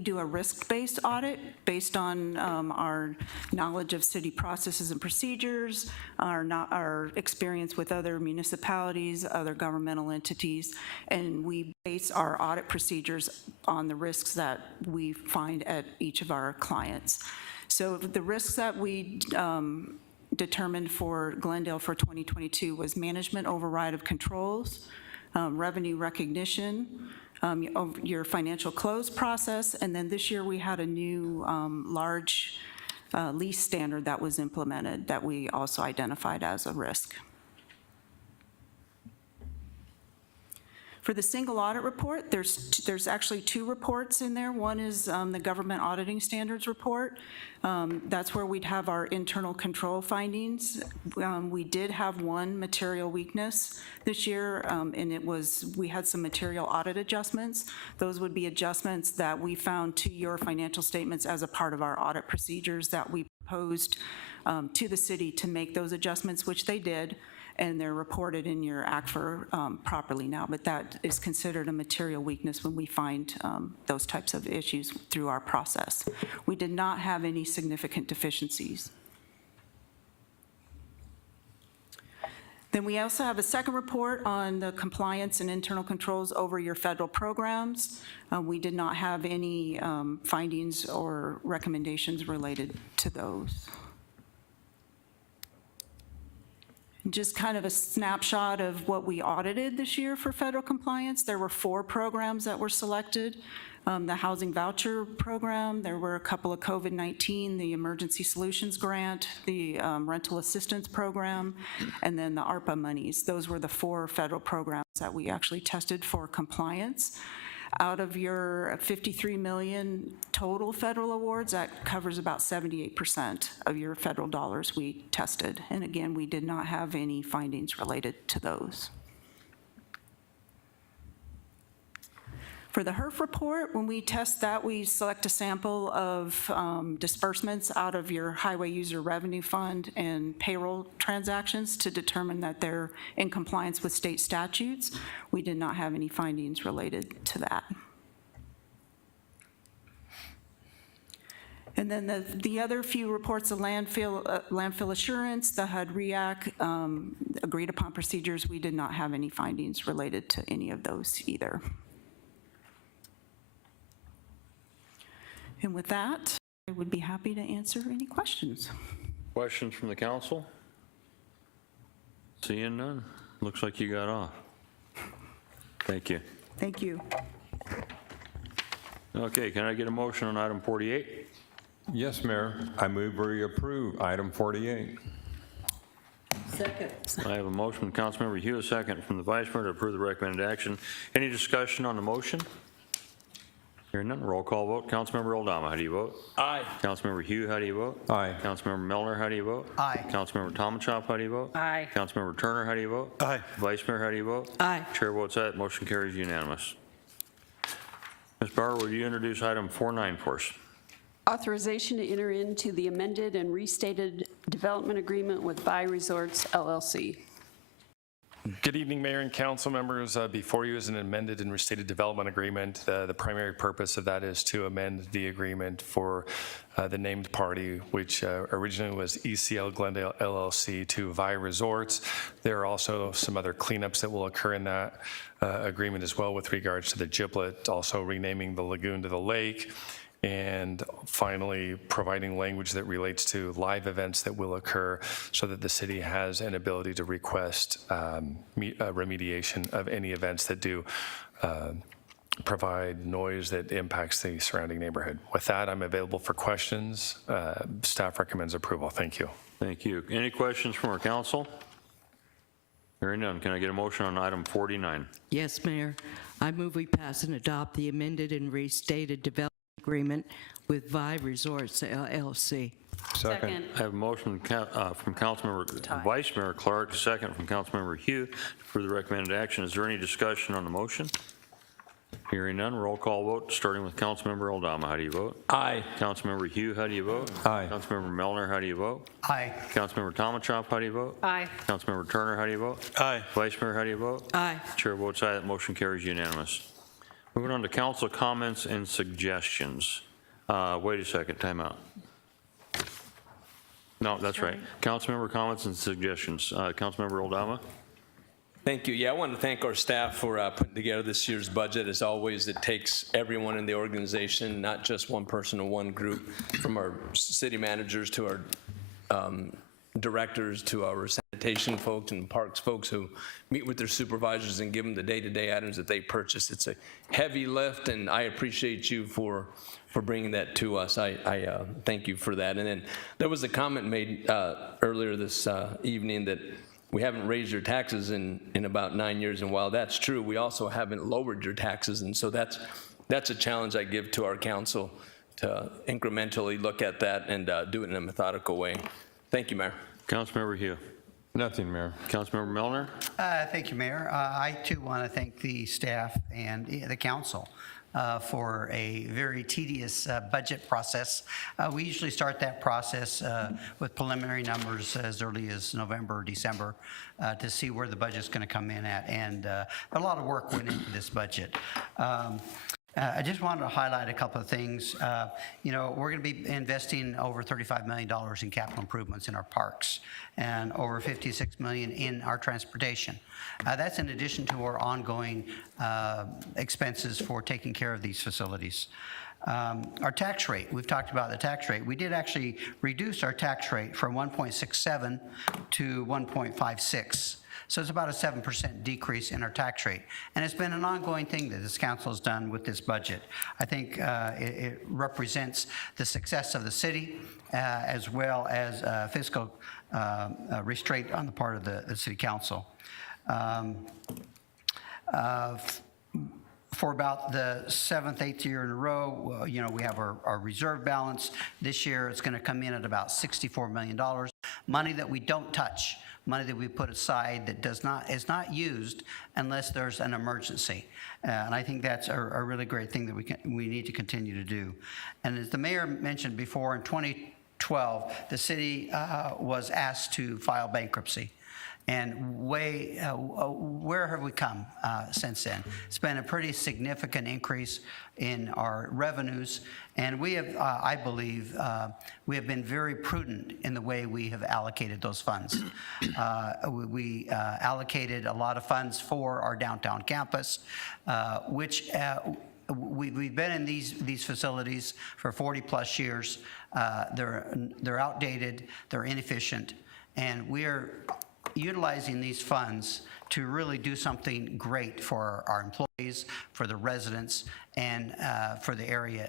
do a risk-based audit based on our knowledge of city processes and procedures, our experience with other municipalities, other governmental entities, and we base our audit procedures on the risks that we find at each of our clients. So the risks that we determined for Glendale for 2022 was management override of controls, revenue recognition, your financial close process, and then this year we had a new large lease standard that was implemented that we also identified as a risk. For the single audit report, there's actually two reports in there. One is the Government Auditing Standards Report. That's where we'd have our internal control findings. We did have one material weakness this year, and we had some material audit adjustments. Those would be adjustments that we found to your financial statements as a part of our audit procedures that we proposed to the city to make those adjustments, which they did, and they're reported in your ACFR properly now, but that is considered a material weakness when we find those types of issues through our process. We did not have any significant deficiencies. Then we also have a second report on the compliance and internal controls over your federal programs. We did not have any findings or recommendations related to those. Just kind of a snapshot of what we audited this year for federal compliance. There were 4 programs that were selected. The Housing Voucher Program, there were a couple of COVID-19, the Emergency Solutions Grant, the Rental Assistance Program, and then the ARPA monies. Those were the 4 federal programs that we actually tested for compliance. Out of your 53 million total federal awards, that covers about 78% of your federal dollars we tested. And again, we did not have any findings related to those. For the HERF report, when we test that, we select a sample of disbursements out of your Highway User Revenue Fund and payroll transactions to determine that they're in compliance with state statutes. We did not have any findings related to that. And then the other few reports, the landfill assurance, the HUD REAC, agreed upon procedures, we did not have any findings related to any of those either. And with that, I would be happy to answer any questions. Questions from the council? Seeing none. Looks like you got off. Thank you. Thank you. Okay, can I get a motion on item 48? Yes, Mayor. I move we approve item 48. Second. I have a motion from Councilmember Hugh, a second from the Vice Mayor to approve the recommended action. Any discussion on the motion? Hearing none, roll call vote. Councilmember Oldama, how do you vote? Aye. Councilmember Hugh, how do you vote? Aye. Councilmember Melner, how do you vote? Aye. Councilmember Tomachoff, how do you vote? Aye. Councilmember Turner, how do you vote? Aye. Vice Mayor, how do you vote? Aye. Chair votes aye, motion carries unanimous. Ms. Bauer, would you introduce item 49 for us? Authorization to enter into the amended and restated development agreement with Vi Resorts LLC. Good evening, Mayor and council members. Before you is an amended and restated development agreement. The primary purpose of that is to amend the agreement for the named party, which originally was ECL Glendale LLC, to Vi Resorts. There are also some other cleanups that will occur in that agreement as well with regards to the Giblet, also renaming the lagoon to the lake, and finally providing language that relates to live events that will occur so that the city has an ability to request remediation of any events that do provide noise that impacts the surrounding neighborhood. With that, I'm available for questions. Staff recommends approval. Thank you. Thank you. Any questions from our council? Hearing none, can I get a motion on item 49? Yes, Mayor. I move we pass and adopt the amended and restated development agreement with Vi Resorts LLC. Second. I have a motion from Councilmember Vice Mayor Clark, second from Councilmember Hugh for the recommended action. Is there any discussion on the motion? Hearing none, roll call vote, starting with Councilmember Oldama. How do you vote? Aye. Councilmember Hugh, how do you vote? Aye. Councilmember Melner, how do you vote? Aye. Councilmember Tomachoff, how do you vote? Aye. Councilmember Turner, how do you vote? Aye. Vice Mayor, how do you vote? Aye. Chair votes aye, that motion carries unanimous. Moving on to council comments and suggestions. Wait a second, time out. No, that's right. Councilmember comments and suggestions. Councilmember Oldama? Thank you. Yeah, I want to thank our staff for putting together this year's budget. As always, it takes everyone in the organization, not just one person or one group, from our city managers to our directors to our sanitation folks and parks folks who meet with their supervisors and give them the day-to-day items that they purchase. It's a heavy lift, and I appreciate you for bringing that to us. I thank you for that. And then there was a comment made earlier this evening that we haven't raised your taxes in about 9 years, and while that's true, we also haven't lowered your taxes, and so that's a challenge I give to our council, to incrementally look at that and do it in a methodical way. Thank you, Mayor. Councilmember Hugh. Nothing, Mayor. Councilmember Milner. Thank you, Mayor. I too want to thank the staff and the council for a very tedious budget process. We usually start that process with preliminary numbers as early as November or December to see where the budget's going to come in at, and a lot of work went into this budget. I just wanted to highlight a couple of things. You know, we're going to be investing over $35 million in capital improvements in our parks and over $56 million in our transportation. That's in addition to our ongoing expenses for taking care of these facilities. Our tax rate, we've talked about the tax rate. We did actually reduce our tax rate from 1.67 to 1.56. So it's about a 7% decrease in our tax rate. And it's been an ongoing thing that this council has done with this budget. I think it represents the success of the city as well as fiscal restraint on the part of the city council. For about the 7th, 8th year in a row, you know, we have our reserve balance. This year, it's going to come in at about $64 million. Money that we don't touch, money that we put aside that is not used unless there's an emergency. And I think that's a really great thing that we need to continue to do. And as the mayor mentioned before, in 2012, the city was asked to file bankruptcy. And where have we come since then? It's been a pretty significant increase in our revenues, and we have, I believe, we have been very prudent in the way we have allocated those funds. We allocated a lot of funds for our downtown campus, which we've been in these facilities for 40+ years. They're outdated, they're inefficient, and we are utilizing these funds to really do something great for our employees, for the residents, and for the area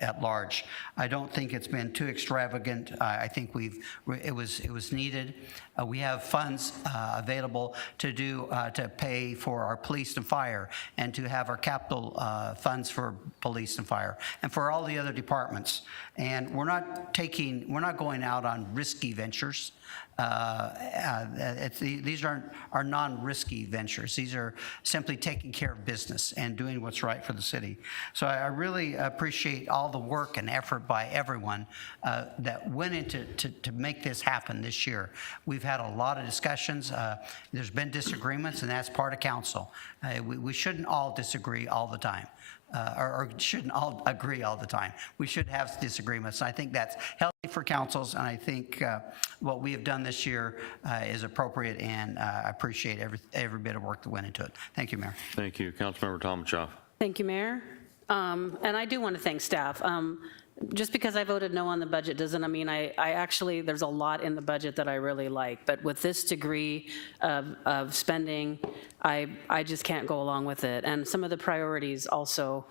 at large. I don't think it's been too extravagant. I think it was needed. We have funds available to pay for our police and fire, and to have our capital funds for police and fire, and for all the other departments. And we're not going out on risky ventures. These are non-risky ventures. These are simply taking care of business and doing what's right for the city. So I really appreciate all the work and effort by everyone that went into to make this happen this year. We've had a lot of discussions. There's been disagreements, and that's part of council. We shouldn't all disagree all the time. Or shouldn't all agree all the time. We should have disagreements. I think that's healthy for councils, and I think what we have done this year is appropriate, and I appreciate every bit of work that went into it. Thank you, Mayor. Thank you. Councilmember Tomachoff. Thank you, Mayor. And I do want to thank staff. Just because I voted no on the budget doesn't mean I actually, there's a lot in the budget that I really like, but with this degree of spending, I just can't go along with it. And some of the priorities also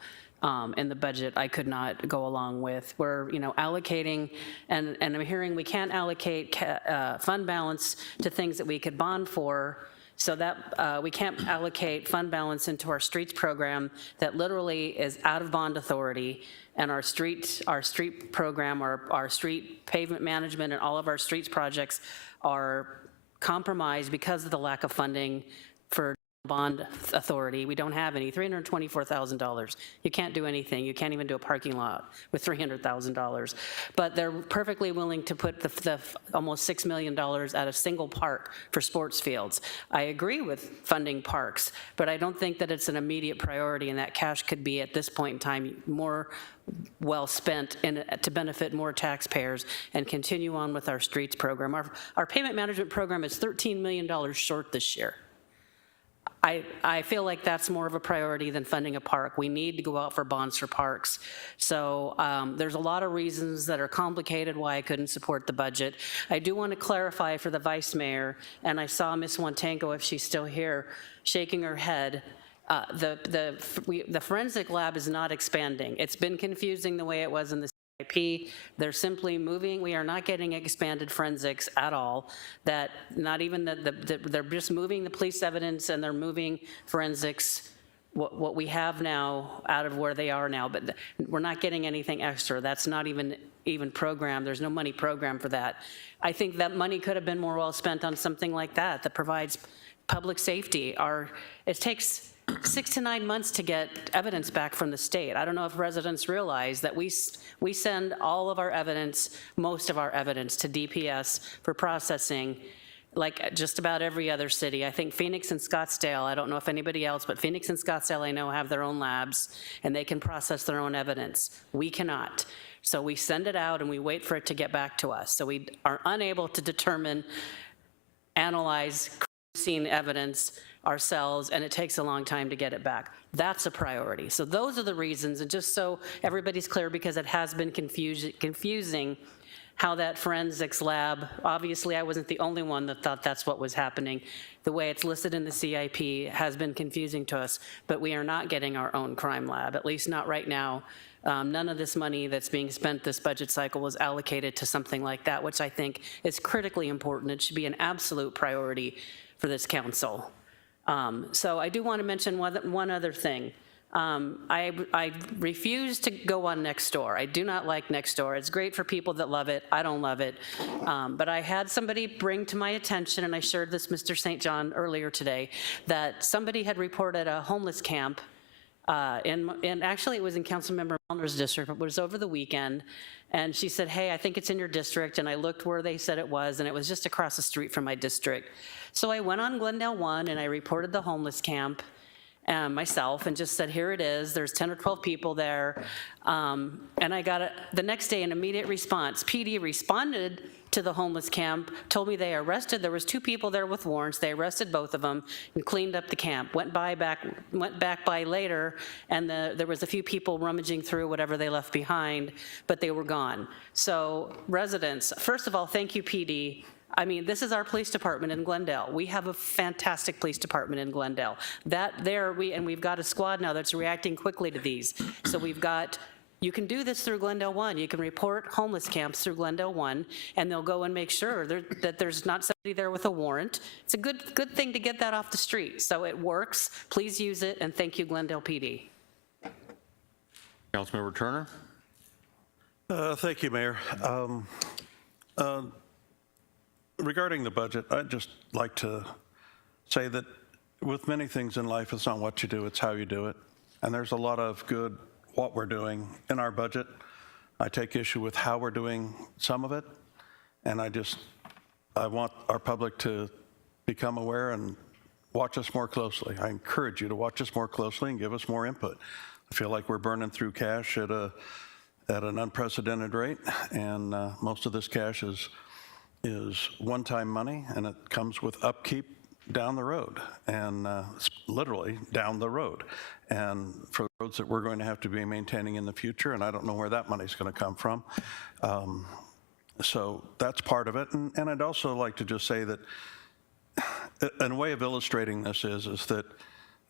in the budget I could not go along with. We're, you know, allocating, and I'm hearing we can't allocate fund balance to things that we could bond for, so that we can't allocate fund balance into our streets program that literally is out of bond authority. And our street program, our street pavement management, and all of our streets projects are compromised because of the lack of funding for bond authority. We don't have any. $324,000. You can't do anything. You can't even do a parking lot with $300,000. But they're perfectly willing to put the almost $6 million at a single park for sports fields. I agree with funding parks, but I don't think that it's an immediate priority, and that cash could be at this point in time more well spent to benefit more taxpayers and continue on with our streets program. Our payment management program is $13 million short this year. I feel like that's more of a priority than funding a park. We need to go out for bonds for parks. So there's a lot of reasons that are complicated why I couldn't support the budget. I do want to clarify for the vice mayor, and I saw Ms. Wantango, if she's still here, shaking her head. The forensic lab is not expanding. It's been confusing the way it was in the CIP. They're simply moving, we are not getting expanded forensics at all, that not even they're just moving the police evidence and they're moving forensics, what we have now out of where they are now, but we're not getting anything extra. That's not even programmed. There's no money programmed for that. I think that money could have been more well spent on something like that provides public safety. It takes 6 to 9 months to get evidence back from the state. I don't know if residents realize that we send all of our evidence, most of our evidence, to DPS for processing, like just about every other city. I think Phoenix and Scottsdale, I don't know if anybody else, but Phoenix and Scottsdale I know have their own labs and they can process their own evidence. We cannot. So we send it out and we wait for it to get back to us. So we are unable to determine, analyze scene evidence ourselves, and it takes a long time to get it back. That's a priority. So those are the reasons, and just so everybody's clear, because it has been confusing how that forensics lab, obviously I wasn't the only one that thought that's what was happening. The way it's listed in the CIP has been confusing to us, but we are not getting our own crime lab, at least not right now. None of this money that's being spent this budget cycle was allocated to something like that, which I think is critically important. It should be an absolute priority for this council. So I do want to mention one other thing. I refuse to go on Nextdoor. I do not like Nextdoor. It's great for people that love it. I don't love it. But I had somebody bring to my attention, and I shared this Mr. St. John earlier today, that somebody had reported a homeless camp and actually it was in Councilmember Melner's district. It was over the weekend. And she said, hey, I think it's in your district. And I looked where they said it was, and it was just across the street from my district. So I went on Glendale 1 and I reported the homeless camp myself and just said, here it is. There's 10 or 12 people there. And I got the next day an immediate response. PD responded to the homeless camp, told me they arrested, there was 2 people there with warrants. They arrested both of them and cleaned up the camp. Went back by later, and there was a few people rummaging through whatever they left behind, but they were gone. So residents, first of all, thank you, PD. I mean, this is our police department in Glendale. We have a fantastic police department in Glendale. We've got a squad now that's reacting quickly to these. So you can do this through Glendale 1. You can report homeless camps through Glendale 1, and they'll go and make sure that there's not somebody there with a warrant. It's a good thing to get that off the street. So it works. Please use it, and thank you, Glendale PD. Councilmember Turner? Thank you, Mayor. Regarding the budget, I'd just like to say that with many things in life, it's not what you do, it's how you do it. And there's a lot of good what we're doing in our budget. I take issue with how we're doing some of it, and I want our public to become aware and watch us more closely. I encourage you to watch us more closely and give us more input. I feel like we're burning through cash at an unprecedented rate, and most of this cash is one-time money, and it comes with upkeep down the road, and it's literally down the road, and for the roads that we're going to have to be maintaining in the future, and I don't know where that money's going to come from. So that's part of it, and I'd also like to just say that a way of illustrating this is that,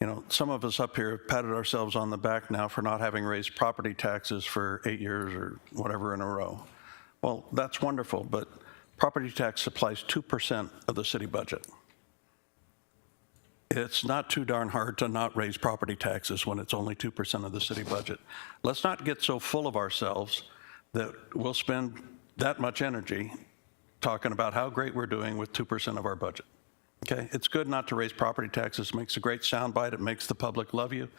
you know, some of us up here have patted ourselves on the back now for not having raised property taxes for 8 years or whatever in a row. Well, that's wonderful, but property tax supplies 2% of the city budget. It's not too darn hard to not raise property taxes when it's only 2% of the city budget. Let's not get so full of ourselves that we'll spend that much energy talking about how great we're doing with 2% of our budget. Okay, it's good not to raise property taxes. It makes a great soundbite. It makes the public love you.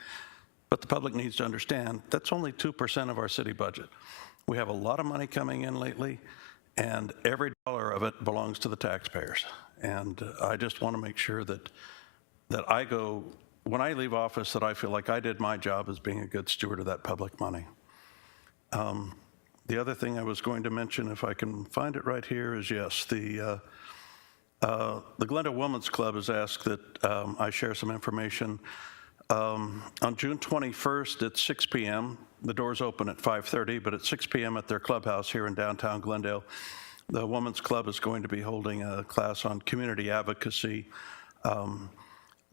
But the public needs to understand that's only 2% of our city budget. We have a lot of money coming in lately, and every dollar of it belongs to the taxpayers. And I just want to make sure that when I leave office, that I feel like I did my job as being a good steward of that public money. The other thing I was going to mention, if I can find it right here, is yes, the Glendale Women's Club has asked that I share some information. On June 21st at 6 p.m., the doors open at 5:30, but at 6 p.m. at their clubhouse here in downtown Glendale, the Women's Club is going to be holding a class on community advocacy,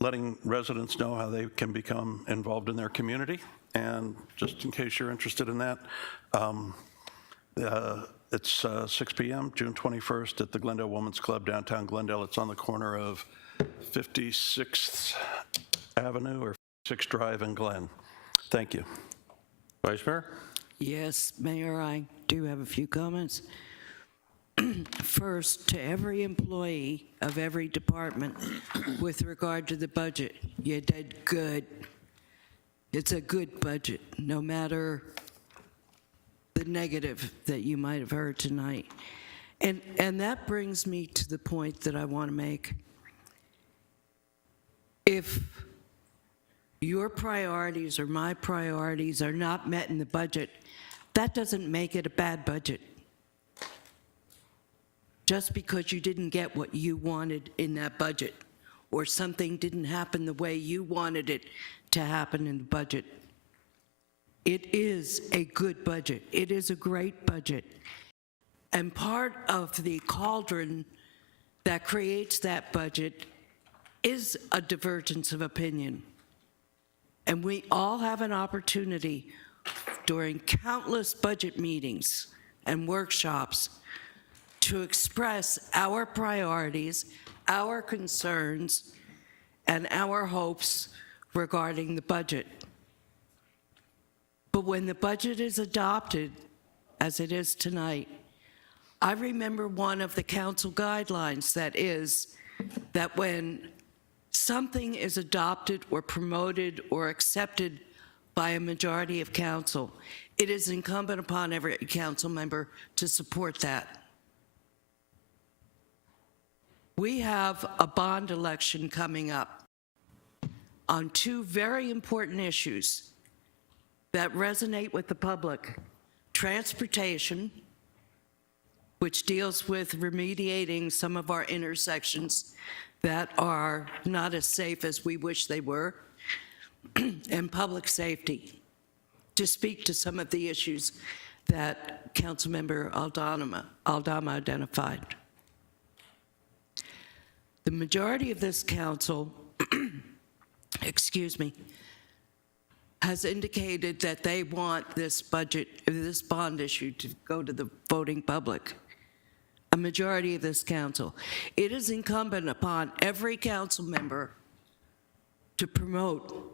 letting residents know how they can become involved in their community. And just in case you're interested in that, It's 6 p.m., June 21st, at the Glendale Women's Club, downtown Glendale. It's on the corner of 56th Avenue or 6th Drive in Glen. Thank you. Vice Mayor? Yes, Mayor, I do have a few comments. First, to every employee of every department with regard to the budget, you did good. It's a good budget, no matter the negative that you might have heard tonight. And that brings me to the point that I want to make. If your priorities or my priorities are not met in the budget, that doesn't make it a bad budget. Just because you didn't get what you wanted in that budget, or something didn't happen the way you wanted it to happen in the budget. It is a good budget. It is a great budget. And part of the cauldron that creates that budget is a divergence of opinion. And we all have an opportunity during countless budget meetings and workshops to express our priorities, our concerns, and our hopes regarding the budget. But when the budget is adopted, as it is tonight, I remember one of the council guidelines that when something is adopted or promoted or accepted by a majority of council, it is incumbent upon every council member to support that. We have a bond election coming up on two very important issues that resonate with the public. Transportation, which deals with remediating some of our intersections that are not as safe as we wish they were, and public safety, to speak to some of the issues that Councilmember Aldama identified. The majority of this council, excuse me, has indicated that they want this bond issue to go to the voting public. A majority of this council. It is incumbent upon every council member to promote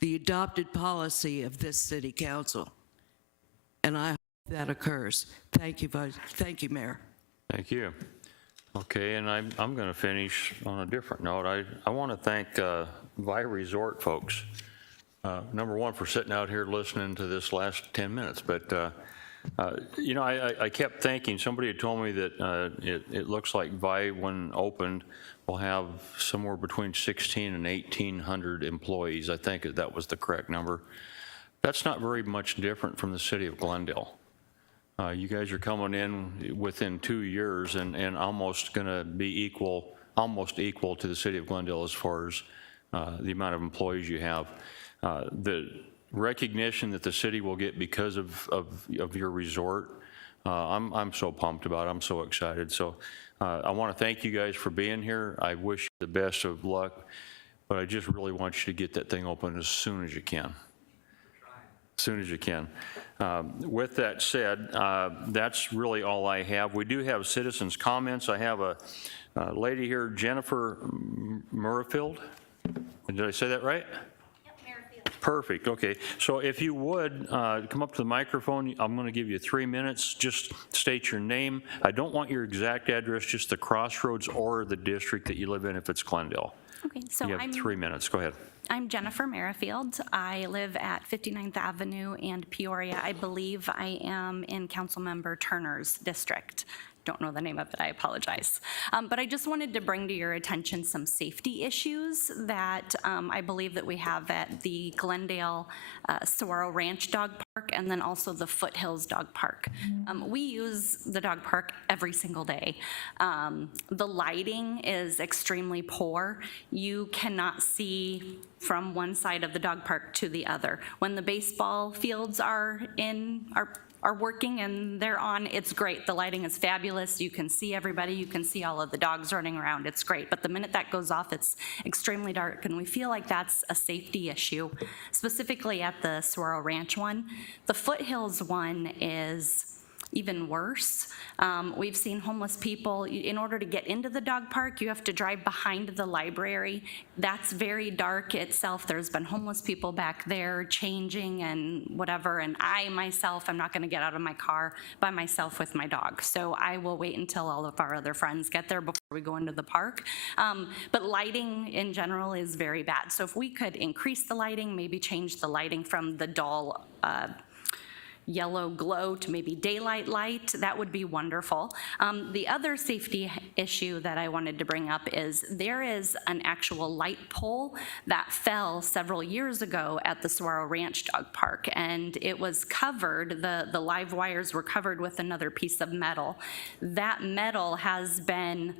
the adopted policy of this city council. And I hope that occurs. Thank you, Mayor. Thank you. Okay, and I'm going to finish on a different note. I want to thank Vi Resort folks. Number one, for sitting out here listening to this last 10 minutes. But, you know, I kept thinking, somebody had told me that it looks like Vi, when opened, will have somewhere between 1,600 and 1,800 employees. I think that was the correct number. That's not very much different from the city of Glendale. You guys are coming in within 2 years and almost going to be almost equal to the city of Glendale as far as the amount of employees you have. The recognition that the city will get because of your resort, I'm so pumped about it. I'm so excited. So I want to thank you guys for being here. I wish you the best of luck, but I just really want you to get that thing open as soon as you can. As soon as you can. With that said, that's really all I have. We do have citizens' comments. I have a lady here, Jennifer Murfield. Did I say that right? Perfect, okay. So if you would, come up to the microphone. I'm going to give you 3 minutes. Just state your name. I don't want your exact address, just the crossroads or the district that you live in if it's Glendale. Okay, so you have 3 minutes. Go ahead. I'm Jennifer Merrifield. I live at 59th Avenue and Peoria. I believe I am in Councilmember Turner's district. Don't know the name of it, I apologize. But I just wanted to bring to your attention some safety issues that I believe that we have at the Glendale Saguaro Ranch Dog Park and then also the Foothills Dog Park. We use the dog park every single day. The lighting is extremely poor. You cannot see from one side of the dog park to the other. When the baseball fields are working and they're on, it's great. The lighting is fabulous. You can see everybody. You can see all of the dogs running around. It's great. But the minute that goes off, it's extremely dark, and we feel like that's a safety issue, specifically at the Saguaro Ranch one. The Foothills one is even worse. We've seen homeless people, in order to get into the dog park, you have to drive behind the library. That's very dark itself. There's been homeless people back there changing and whatever, and I myself am not going to get out of my car by myself with my dog. So I will wait until all of our other friends get there before we go into the park. But lighting in general is very bad. So if we could increase the lighting, maybe change the lighting from the dull yellow glow to maybe daylight light, that would be wonderful. The other safety issue that I wanted to bring up is there is an actual light pole that fell several years ago at the Saguaro Ranch Dog Park, and it was covered, the live wires were covered with another piece of metal. That metal has been,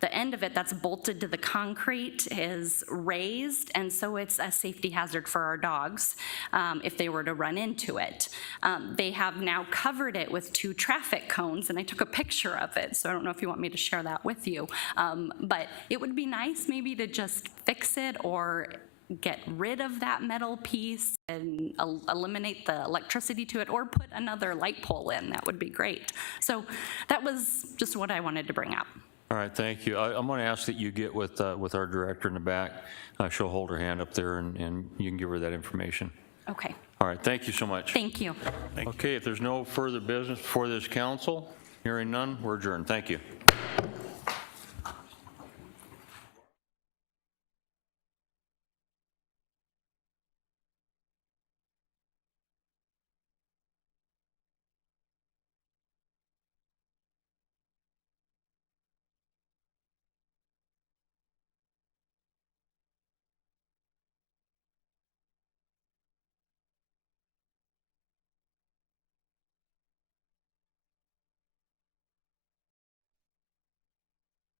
the end of it that's bolted to the concrete is raised, and so it's a safety hazard for our dogs if they were to run into it. They have now covered it with 2 traffic cones, and I took a picture of it, so I don't know if you want me to share that with you. But it would be nice maybe to just fix it or get rid of that metal piece and eliminate the electricity to it, or put another light pole in. That would be great. So that was just what I wanted to bring up. All right, thank you. I'm going to ask that you get with our director in the back. She'll hold her hand up there, and you can give her that information. Okay. All right, thank you so much. Thank you. Okay, if there's no further business before this council, hearing none, we're adjourned. Thank you.